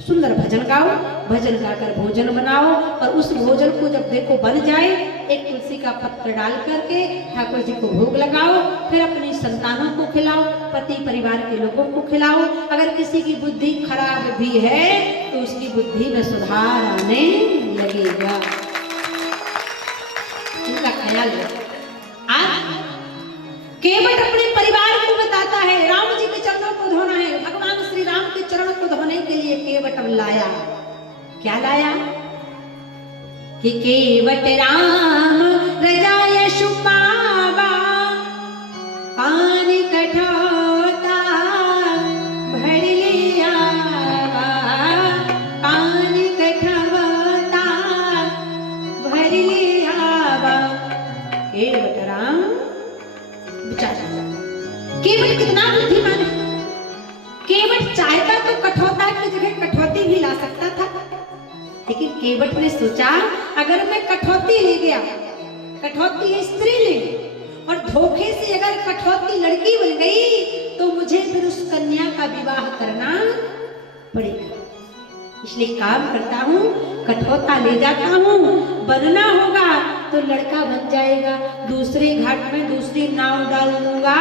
सुंदर भजन गाओ, भजन गाकर भोजन बनाओ और उस भोजन को जब देखो बन जाए, एक तुलसी का पत्र डाल करके ठाकुर जी को भोग लगाओ, फिर अपनी संतानों को खिलाओ, पति परिवार के लोगों को खिलाओ। अगर किसी की बुद्धि खराब भी है तो उसकी बुद्धि में सुधार आने लगेगा। इनका ख्याल रखो। आज केवट अपने परिवार को बताता है, राम जी के चरणों को धोना है, भगवान श्री राम के चरणों को धोने के लिए केवट लाया। क्या लाया? कि केवट राम रजाय शुपावा, पानी कठोता भर लिया, पानी कठोता भर लिया। केवट राम केवट कितना बुद्धिमान है। केवट चाहता तो कठोता की जगह कठौती भी ला सकता था, लेकिन केवट ने सोचा अगर मैं कठौती ले गया, कठौती स्त्री ले और धोखे से अगर कठौती लड़की बन गई तो मुझे फिर उस कन्या का विवाह करना पड़ेगा। इसलिए काम करता हूँ, कठौता ले जाता हूँ, बनना होगा तो लड़का बन जाएगा, दूसरे घाट में दूसरी नाव डाल दूंगा,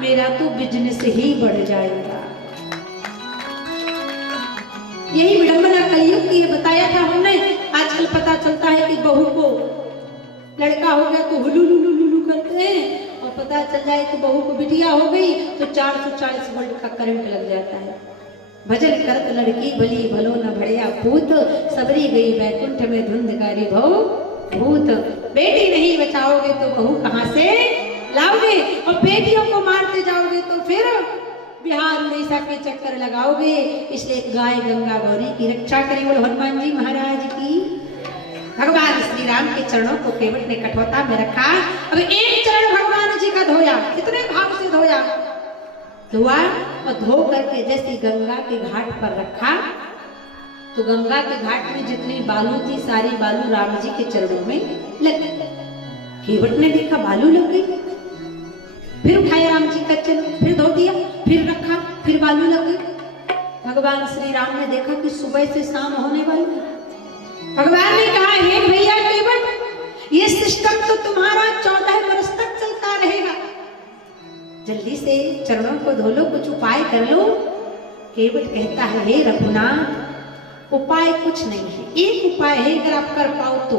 मेरा तो बिजनेस ही बढ़ जाएगा। यही विडंबना कलयुग की बताया था हमने। आजकल पता चलता है कि बहू को लड़का हो गया तो हुलू लुलू लुलू करते हैं, और पता चल जाए कि बहू को बिटिया हो गई तो 440 वोल्ट का करंट लग जाता है। भजन करत लड़की भली भलो न भड़िया पूत, सबरी गई बैकुंठ में धुंधकारी भो भूत। बेटी नहीं बचाओगे तो बहू कहां से लाओगे, और बेटियों को मारते जाओगे तो फिर बिहार उड़ीसा के चक्कर लगाओगे। इसलिए गाय गंगा गौरी की रक्षा करें। बोलो हनुमान जी महाराज की। भगवान श्री राम के चरणों को केवट ने कठौता में रखा। अब एक चरण भगवान जी का धोया, कितने भाव से धोया, धोआ और धो करके जैसे गंगा के घाट पर रखा तो गंगा के घाट में जितनी बालू थी सारी बालू राम जी के चरणों में लग गई। केवट ने देखा बालू लग गई, फिर उठाया राम जी का चरण, फिर धो दिया, फिर रखा, फिर बालू लग गई। भगवान श्री राम ने देखा कि सुबह से शाम होने वाली है। भगवान ने कहा, हे भैया केवट, ये सिस्टम तो तुम्हारा 14 वर्ष तक चलता रहेगा, जल्दी से चरणों को धो लो, कुछ उपाय कर लो। केवट कहता है, हे रघुनाथ, उपाय कुछ नहीं है, एक उपाय है, अगर आप कर पाओ तो।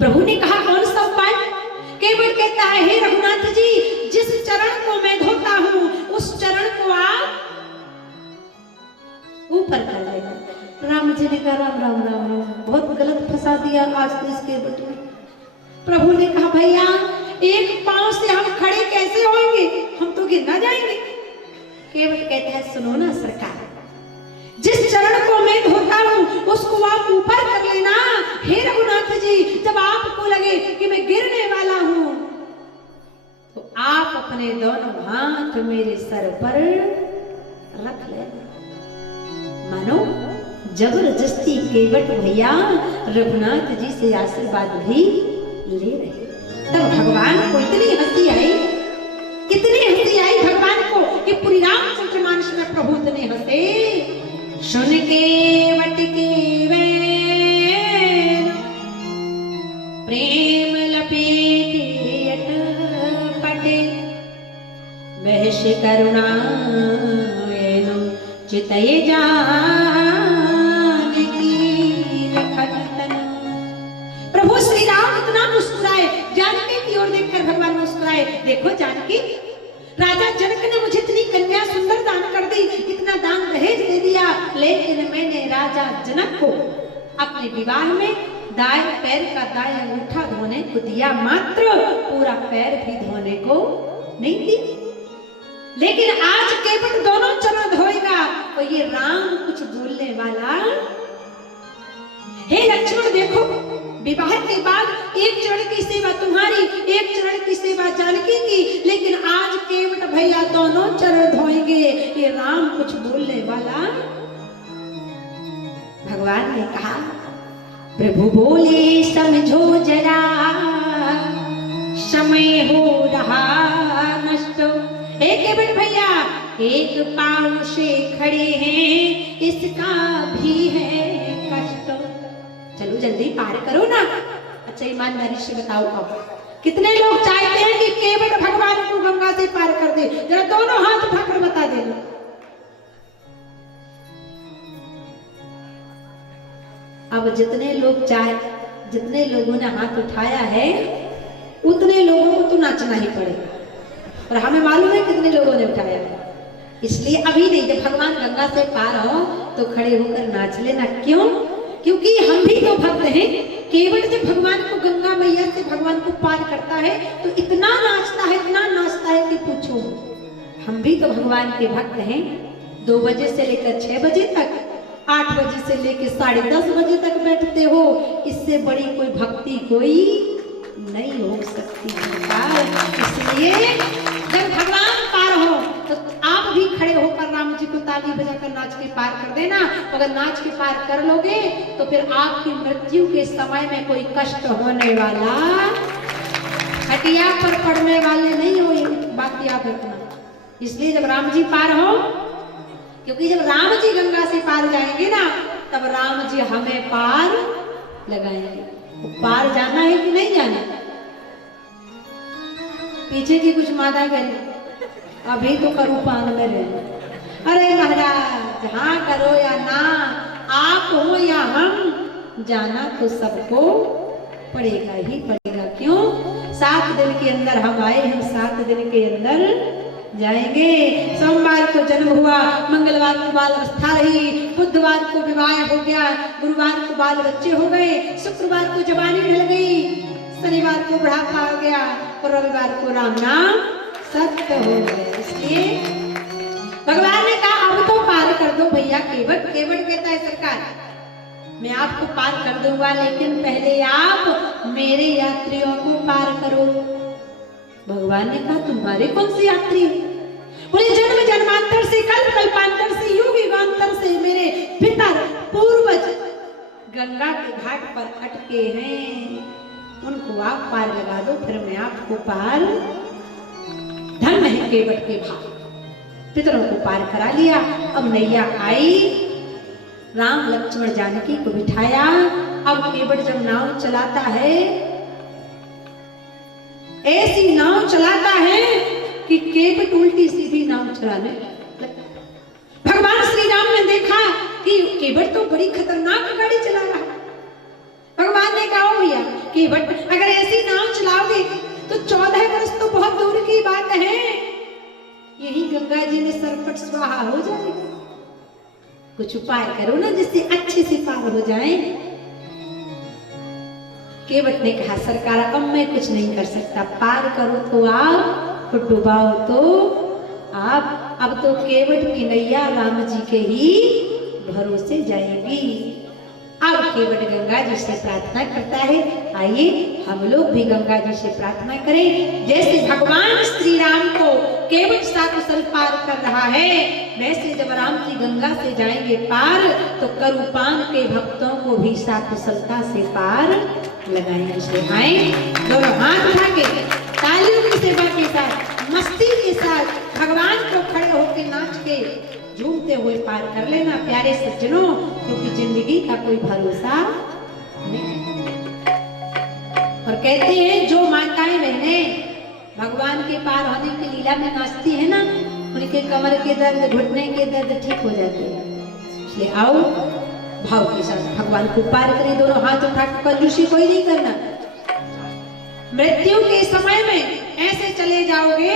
प्रभु ने कहा, कौन सा उपाय? केवट कहता है, हे रघुनाथ जी, जिस चरण को मैं धोता हूं उस चरण को आप ऊपर कर लेना। राम जी ने कहा, राम राम राम राम, बहुत गलत फंसा दिया आज तो इस केवट ने। प्रभु ने कहा, भैया एक पांव से हम खड़े कैसे होंगे, हम तो गिर ना जाएंगे। केवट कहता है, सुनो ना सरकार, जिस चरण को मैं धोता हूं उसको आप ऊपर कर लेना। हे रघुनाथ जी, जब आपको लगे कि मैं गिरने वाला हूं तो आप अपने दोनों हाथ मेरे सर पर रख लेना। मानो जबरदस्ती केवट भैया रघुनाथ जी से आशीर्वाद भी ले रहे। तब भगवान को इतनी हंसी आई, कितनी हंसी आई भगवान को कि पूरी रामचरितमानस में प्रभु इतने हंसे। सुन केवट के वैन प्रेम लपेटे अटपटे, वहश करुणा चितय जान की लखन तन। प्रभु श्री राम इतना मुस्कुराए, जानकी की ओर देखकर भगवान मुस्कुराए। देखो जानकी, राजा जनक ने मुझे इतनी कन्या सुंदर दान कर दी, इतना दान दहेज दे दिया, लेकिन मैंने राजा जनक को अपने विवाह में दाएं पैर का दाएं अंगूठा धोने को दिया, मात्र पूरा पैर भी धोने को नहीं दिया। लेकिन आज केवट दोनों चरण धोएगा और ये राम कुछ बोलने वाला। हे लक्ष्मण देखो, विवाह के बाद एक चरण की सेवा तुम्हारी, एक चरण की सेवा जानकी की, लेकिन आज केवट भैया दोनों चरण धोएंगे, ये राम कुछ बोलने वाला। भगवान ने कहा, प्रभु बोले समझो जरा, समय हो रहा नष्ट। हे केवट भैया, एक पाँव से खड़े हैं इसका भी है कष्ट। चलो जल्दी पार करो ना। अच्छा ईमानदारी से बताओ अब कितने लोग चाहते हैं कि केवट भगवान को गंगा से पार कर दे? जरा दोनों हाथ उठाकर बता देना। अब जितने लोगों ने हाथ उठाया है उतने लोगों को तो नाचना ही पड़ेगा, और हमें मालूम है कितने लोगों ने उठाया है। इसलिए अभी नहीं, जब भगवान गंगा से पार हो तो खड़े होकर नाच लेना। क्यों? क्योंकि हम भी तो भक्त हैं। केवट जब भगवान को गंगा मैया से भगवान को पार करता है तो इतना नाचता है कि पूछो। हम भी तो भगवान के भक्त हैं। 2 बजे से लेकर 6 बजे तक, 8 बजे से लेकर 10:30 बजे तक बैठते हो। इससे बड़ी कोई भक्ति कोई नहीं हो सकती। इसलिए जब भगवान पार हो तो आप भी खड़े होकर राम जी को ताली बजाकर नाच के पार कर देना। अगर नाच के पार कर लोगे तो फिर आपकी मृत्यु के समय में कोई कष्ट होने वाला, खटिया पर पड़ने वाले नहीं हो, ये बात याद रखना। इसलिए जब राम जी पार हो, क्योंकि जब राम जी गंगा से पार जाएंगे ना तब राम जी हमें पार लगाएंगे। पार जाना है कि नहीं जाना? पीछे की कुछ मादा गई, अभी तो करूँ पान में रहे। अरे महाराज हाँ करो या ना, आप हो या हम, जाना तो सबको पड़ेगा ही पड़ेगा। क्यों? 7 दिन के अंदर हम आए, हम 7 दिन के अंदर जाएंगे। सोमवार को जन्म हुआ, मंगलवार को बाल अवस्था रही, बुधवार को विवाह हो गया, गुरुवार को बाल बच्चे हो गए, शुक्रवार को जवानी ढल गई, शनिवार को बुढ़ापा आ गया और रविवार को राम नाम सत्य हो गया। इसलिए भगवान ने कहा अब तो पार कर दो भैया। केवट कहता है सरकार मैं आपको पार कर दूंगा, लेकिन पहले आप मेरे यात्रियों को पार करो। भगवान ने कहा तुम्हारे कौन सी यात्री? बोले जन्म जन्मांतर से, कल्प कल्पांतर से, युग युगांतर से मेरे पितर पूर्वज गंगा के घाट पर अटके हैं, उनको आप पार लगा दो, फिर मैं आपको पार। धन है केवट के भाग, पितरों को पार करा लिया। अब नैया आई, राम लक्ष्मण जानकी को बिठाया। अब केवट जब नाव चलाता है, ऐसी नाव चलाता है कि केवट उल्टी सीधी नाव चलाने लगता। भगवान श्री राम ने देखा कि केवट तो बड़ी खतरनाक गाड़ी चला रहा है। भगवान ने कहा भैया केवट अगर ऐसी नाव चलाओगे तो 14 वर्ष तो बहुत दूर की बात है, यही गंगा जी में सरपट स्वाहा हो जाएगा। कुछ उपाय करो ना जिससे अच्छे से पार हो जाए। केवट ने कहा सरकार अब मैं कुछ नहीं कर सकता, पार करो तो आप, डुबाओ तो आप। अब तो केवट की नैया राम जी के ही भरोसे जाएगी। अब केवट गंगा जी से प्रार्थना करता है। आइए हम लोग भी गंगा जी से प्रार्थना करें। जैसे भगवान श्री राम को केवट 7 साल पार कर रहा है, वैसे जब राम जी गंगा से जाएंगे पार तो करूपान के भक्तों को भी 7 सलता से पार लगाएंगे। इसलिए आए दोनों हाथ उठा के तालियों की सेवा के साथ, मस्ती के साथ भगवान को खड़े होकर नाच के झूमते हुए पार कर लेना प्यारे सज्जनों, क्योंकि जिंदगी का कोई भरोसा नहीं। और कहते हैं जो माताएं बहनें भगवान के पार होने की लीला में नाचती है ना, उनके कमर के दर्द, घुटने के दर्द ठीक हो जाते हैं। इसलिए आओ भाव के साथ भगवान को पार करें। दोनों हाथ उठाकर कंजूसी कोई नहीं करना। मृत्यु के समय में ऐसे चले जाओगे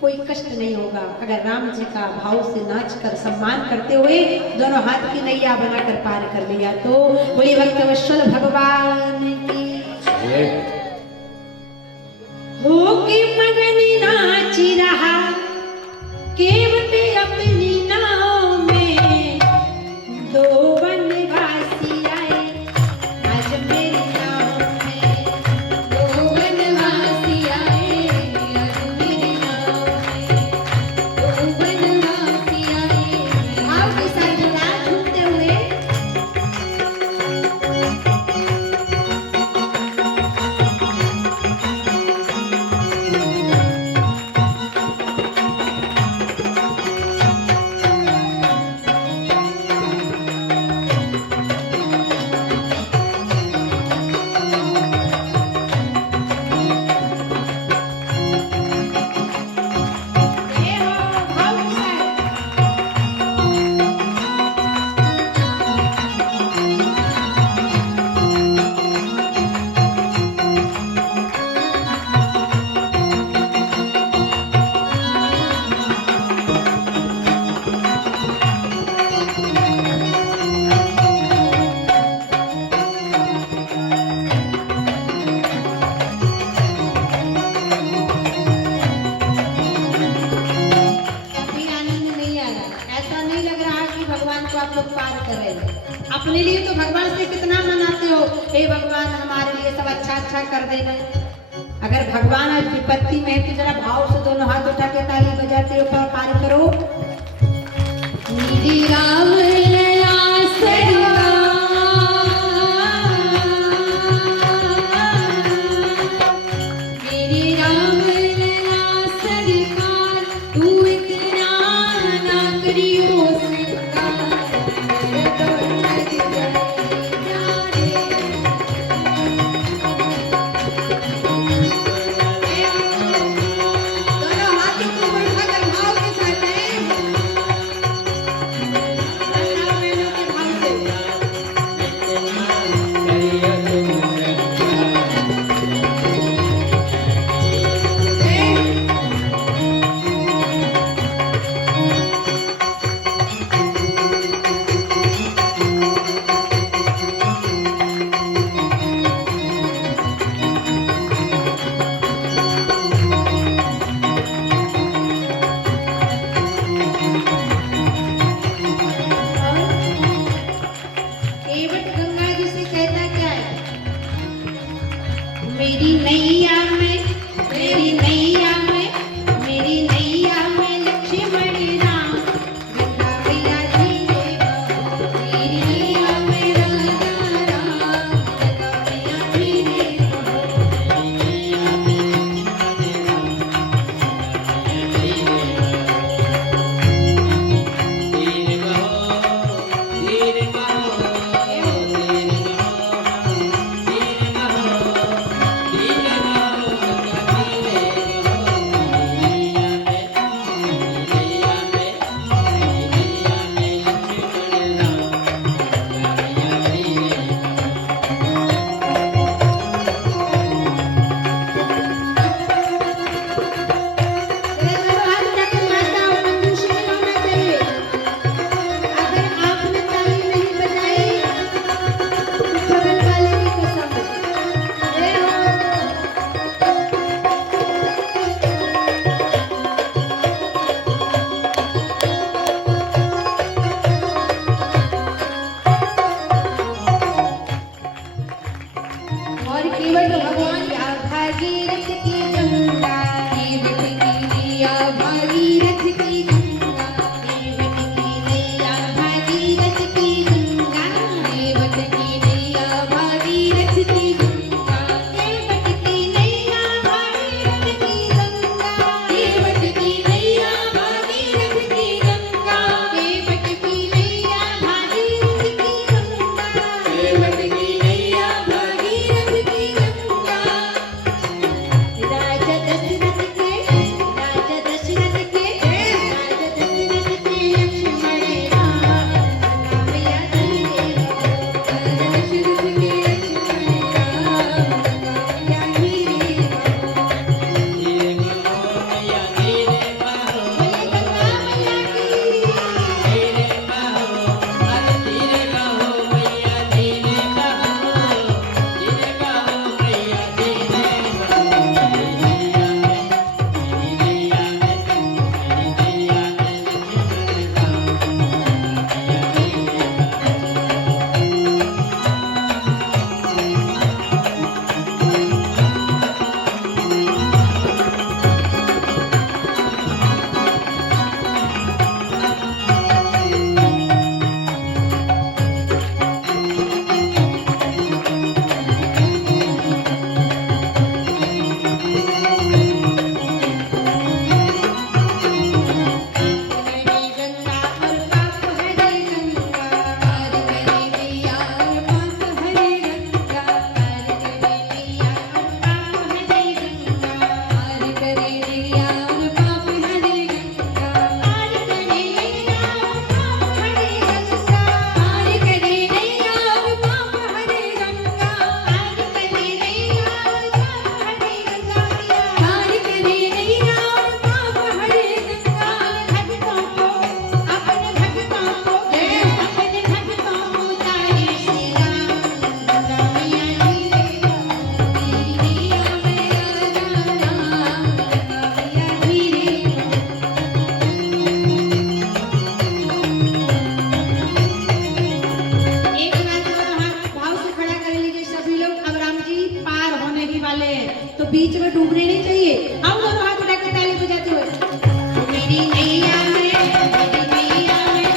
कोई कष्ट नहीं होगा। अगर राम जी का भाव से नाच कर सम्मान करते हुए दोनों हाथ की नैया बनाकर पार कर लिया तो बोलिए भक्तवत्सल भगवान की हो के मगन नाच रहा केवट अपनी नाव में, 2 वनवासी आए आज मेरी नाव में, 2 वनवासी आए आज मेरी नाव में, 2 वनवासी आए। भाव के साथ नाच झूमते हुए अपने लिए तो भगवान से कितना मनाते हो, हे भगवान हमारे लिए सब अच्छा अच्छा कर देना। अगर भगवान आज विपत्ति में है तो जरा भाव से दोनों हाथ उठा के ताली बजाते हो, पार करो। मेरी राम लला सरकार, मेरी राम लला सरकार, तू इतना ना करियो सरकार, तो लग जाए दोनों हाथों को उठाकर भाव के साथ केवट गंगा जी से कहता क्या है, मेरी नैया में, मेरी नैया में, मेरी नैया में लक्ष्मण राम, गंगा मैया जी रे बहो, मेरी नैया में राधा राम, गंगा मैया जी रे बहो। और केवल भगवान या भागीरथ की गंगा, केवट की नैया भागीरथ की गंगा, केवट की नैया भागीरथ की गंगा, केवट की नैया भागीरथ की गंगा, केवट की नैया भागीरथ की गंगा, केवट की नैया भागीरथ की गंगा, केवट की नैया भागीरथ की गंगा, केवट की नैया भागीरथ की गंगा। बीच में डूबने नहीं चाहिए। हम दोनों हाथ उठा के ताली बजाते हुए मेरी नैया में, मेरी नैया में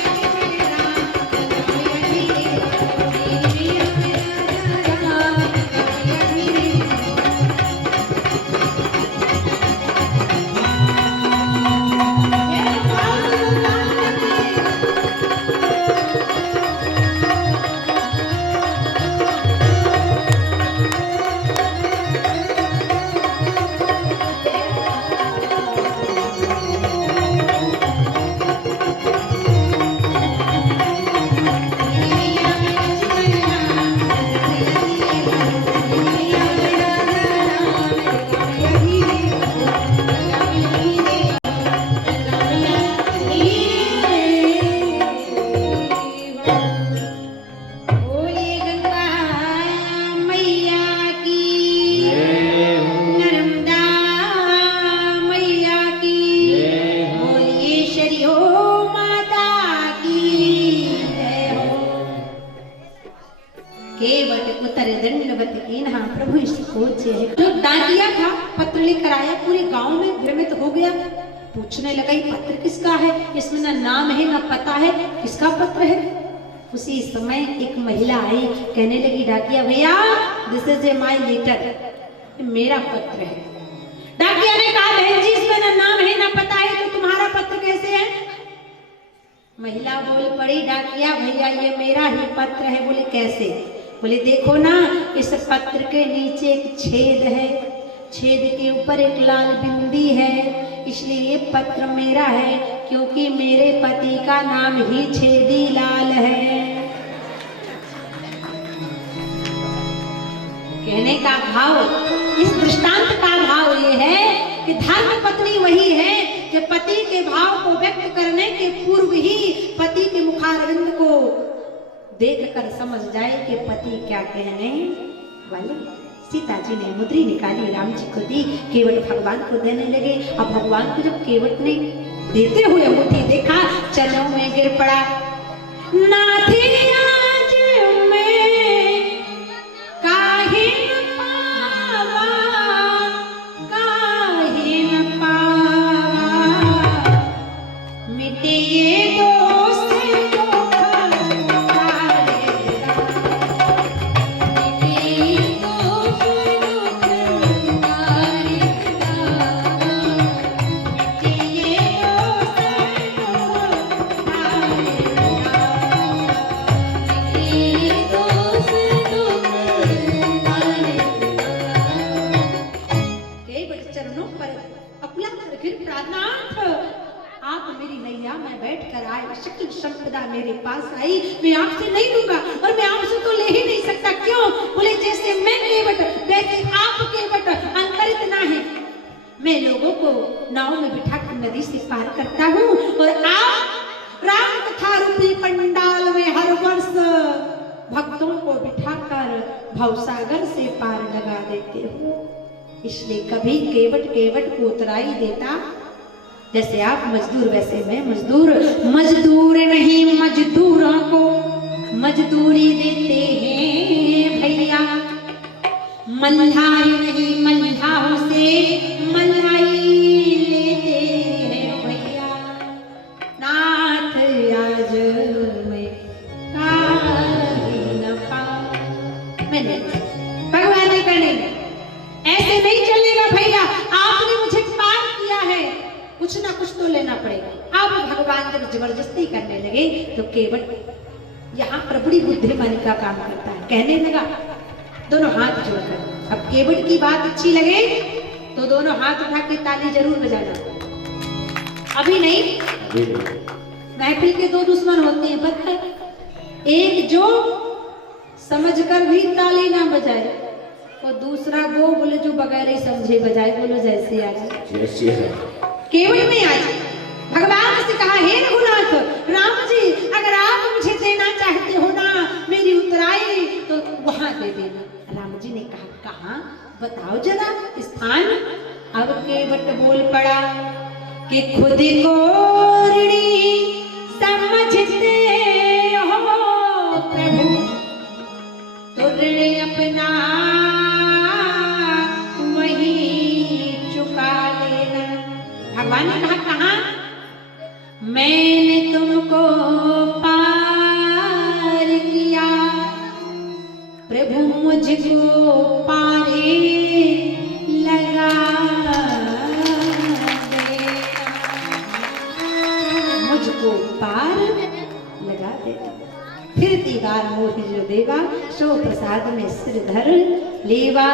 प्रभु जो डाकिया था पत्र लेकर आया, पूरे गांव में भ्रमित हो गया। पूछने लगा ये पत्र किसका है, इसमें ना नाम है ना पता है, किसका पत्र है। उसी समय एक महिला आई, कहने लगी डाकिया भैया this is a my letter, मेरा पत्र है। डाकिया ने कहा बहन जी इसमें ना नाम है ना पता है तो तुम्हारा पत्र कैसे है। महिला बोल पड़ी डाकिया भैया ये मेरा ही पत्र है। बोले कैसे। बोले देखो ना इस पत्र के नीचे एक छेद है, छेद के ऊपर एक लाल बिंदी है, इसलिए ये पत्र मेरा है क्योंकि मेरे पति का नाम ही छेदी लाल है। कहने का भाव, इस दृष्टांत का भाव ये है कि धर्म पत्नी वही है जो पति के भाव को व्यक्त करने के पूर्व ही पति के मुखारविंद को देखकर समझ जाए कि पति क्या कहने वाले। सीता जी ने मुद्री निकाली, राम जी को दी, केवट भगवान को देने लगे। अब भगवान को जब केवट ने देते हुए मुट्ठी देखा, चरणों में गिर पड़ा। नाथी आज मैं काहे न पावा, काहे न पावा, मिटे ये दोष मेरे पास आई, मैं आपसे नहीं लूंगा और मैं आपसे तो ले ही नहीं सकता। क्यों। बोले जैसे मैं केवट वैसे आप केवट, अंतर इतना है मैं लोगों को नाव में बिठाकर नदी से पार करता हूँ और आप राम कथा रूपी पंडाल में हर वर्ष भक्तों को बिठाकर भवसागर से पार लगा देते हो। इसलिए कभी केवट केवट को उतराई देता। जैसे आप मजदूर वैसे मैं मजदूर, मजदूर नहीं मजदूरों को मजदूरी देते हैं भैया, मल्हाई नहीं मल्हाओं से मलाई लेते हैं भैया। नाथ आज मैं काहे न पाऊं, मैंने भगवान ने कहा नहीं ऐसे नहीं चलेगा भैया, आपने मुझे पार किया है, कुछ ना कुछ तो लेना पड़ेगा। अब भगवान जब जबरदस्ती करने लगे तो केवट यहाँ पर बड़ी बुद्धिमानी का काम करता है। कहने लगा दोनों हाथ जोड़कर, अब केवट की बात अच्छी लगे तो दोनों हाथ उठा के ताली जरूर बजाना। अभी नहीं, महफिल के दो दुश्मन होते हैं, पता एक जो समझकर भी ताली ना बजाए और दूसरा वो बोले जो बगैर ही समझे बजाए। बोलो जैसे आज केवट में आज भगवान से कहा हे रघुनाथ राम जी अगर आप मुझे देना चाहते हो ना मेरी उतराई तो वहां दे देना। राम जी ने कहा कहाँ बताओ जरा स्थान। अब केवट बोल पड़ा कि खुद को ऋणी समझते हो प्रभु तो ऋण अपना वही भगवान ने कहा कहाँ? मैंने तुमको पार किया, प्रभु मुझको पारे लगा देना, मुझको पार लगा देना। फिर दीवार मोह जो देवा, सो प्रसाद में सिर धर लेवा।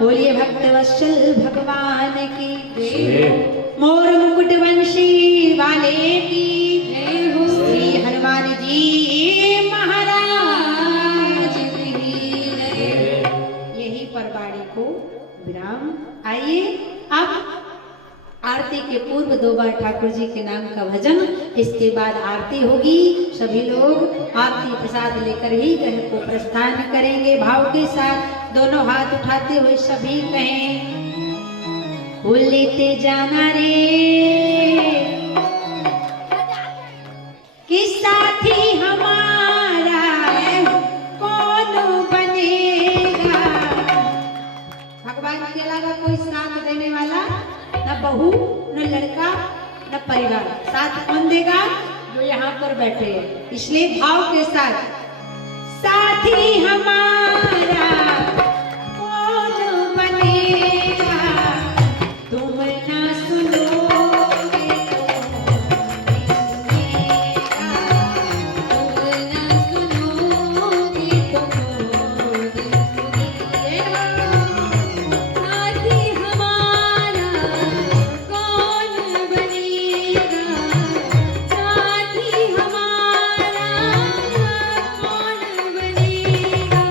बोलिए भक्त वत्सल भगवान की जय, मोर मुकुट वंशी वाले की जय हो, श्री हनुमान जी महाराज की जय। यही पर वाणी को विराम। आइए अब आरती के पूर्व 2 बार ठाकुर जी के नाम का भजन, इसके बाद आरती होगी। सभी लोग आरती प्रसाद लेकर ही ग्रह को प्रस्थान करेंगे। भाव के साथ दोनों हाथ उठाते हुए सभी कहें, वो लेते जाना रे कि साथी हमारा कौन बनेगा। भगवान के अलावा कोई साथ देने वाला न बहू, न लड़का, न परिवार। साथ कौन देगा? जो यहाँ पर बैठे हैं। इसलिए भाव के साथ, साथी हमारा कौन बनेगा, तुम ना सुनोगे तो सुनेगा, तुम ना सुनोगे तो सुनेगा। साथी हमारा कौन बनेगा, साथी हमारा कौन बनेगा,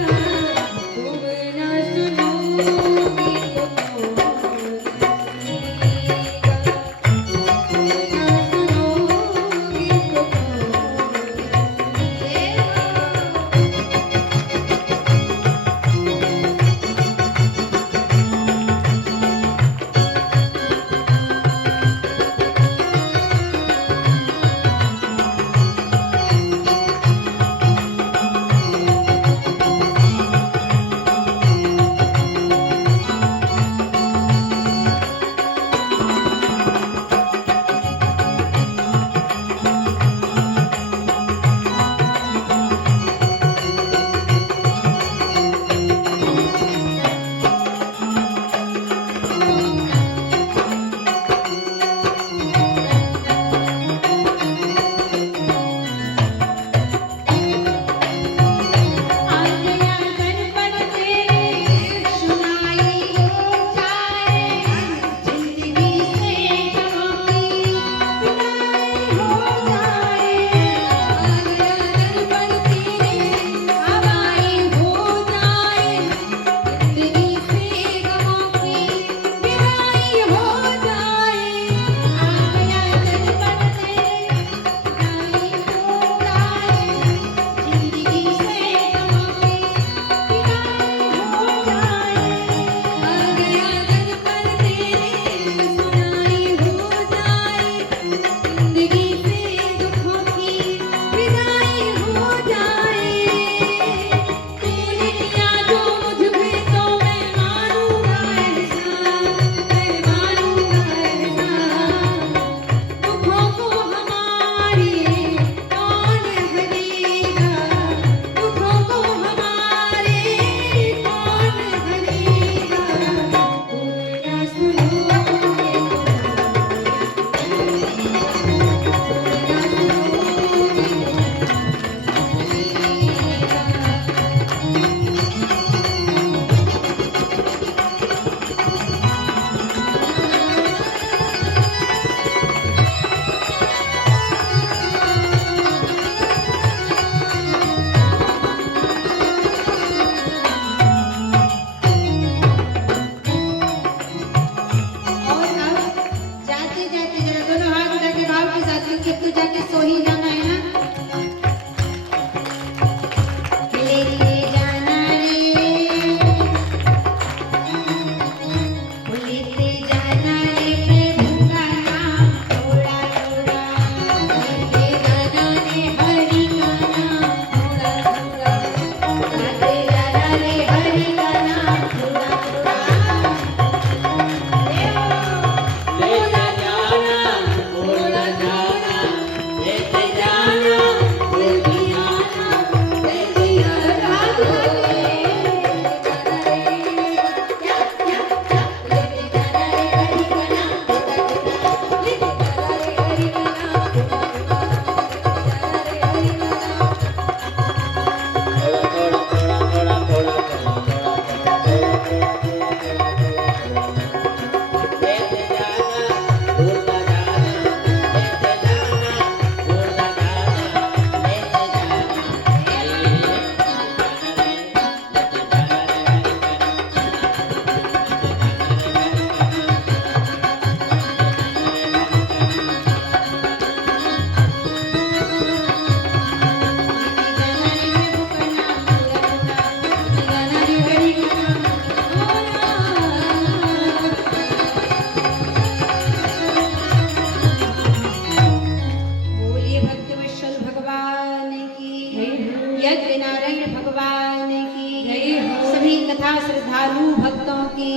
तथा श्रद्धालु भक्तों की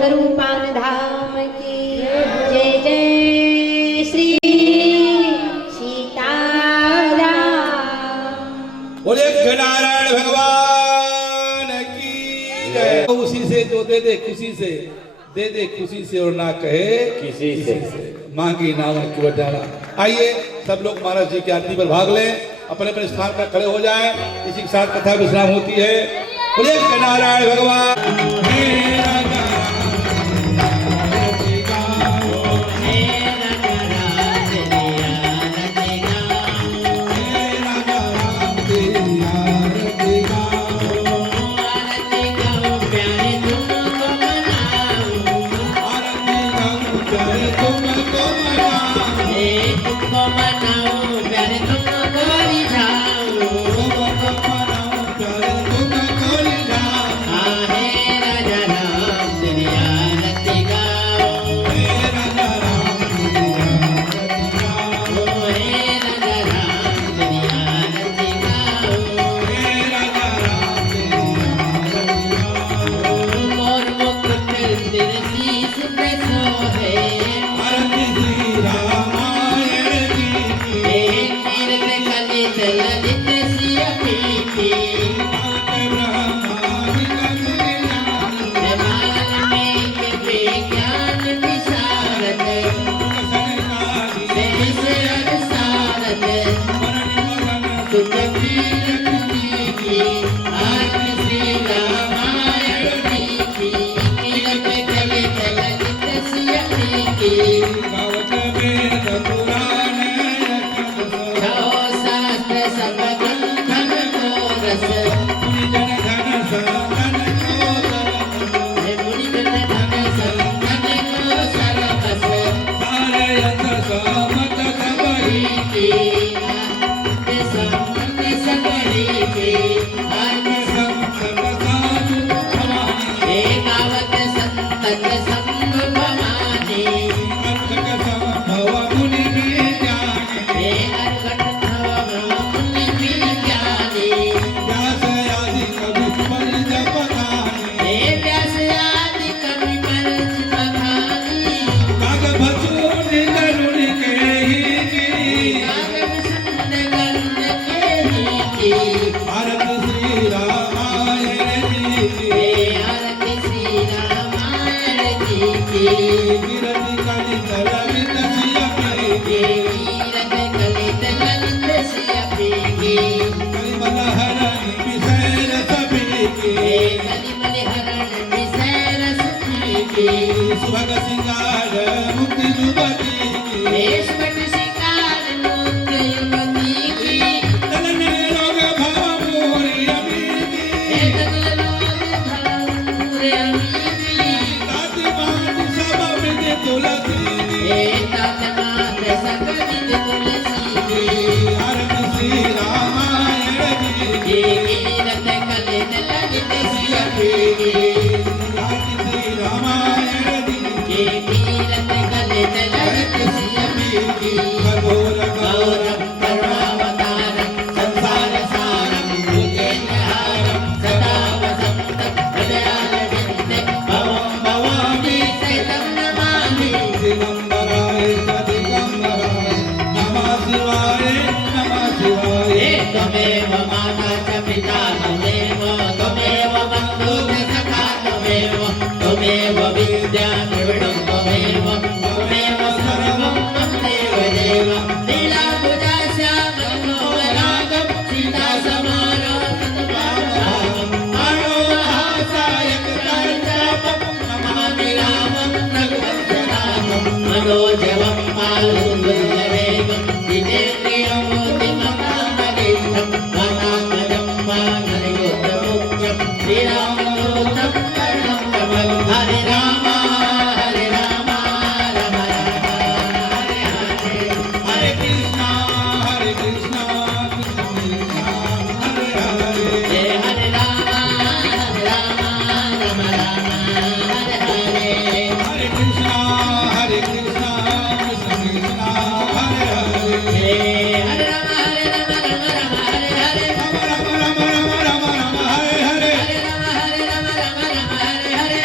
करूपान धाम की जय जय श्री सीताराम। बोले नारायण भगवान की जय। उसी से जो दे दे खुशी से, दे दे खुशी से और ना कहे किसी से। मांगी नाम की वटाना। आइए सब लोग महाराज जी की आरती पर भाग लें, अपने अपने स्थान पर खड़े हो जाएं। इसी के साथ कथा विश्राम होती है। बोले नारायण भगवान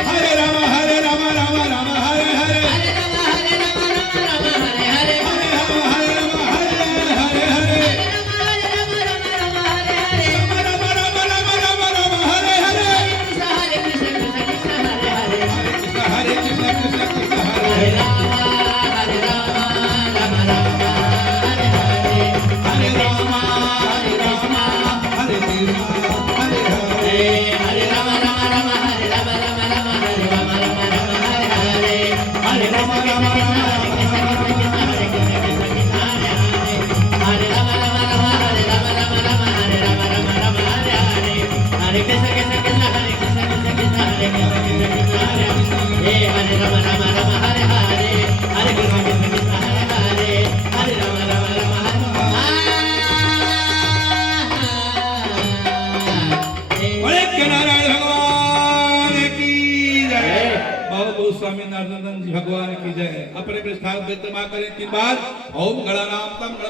हरे राम हरे राम राम राम हरे हरे हरे राम हरे राम हरे हरे राम राम राम राम राम हरे हरे हरे कृष्ण कृष्ण कृष्ण हरे हरे हरे राम हरे स्वामी नारायण जी भगवान की जय। अपने स्थान करें 3 बार। ओम गणानाम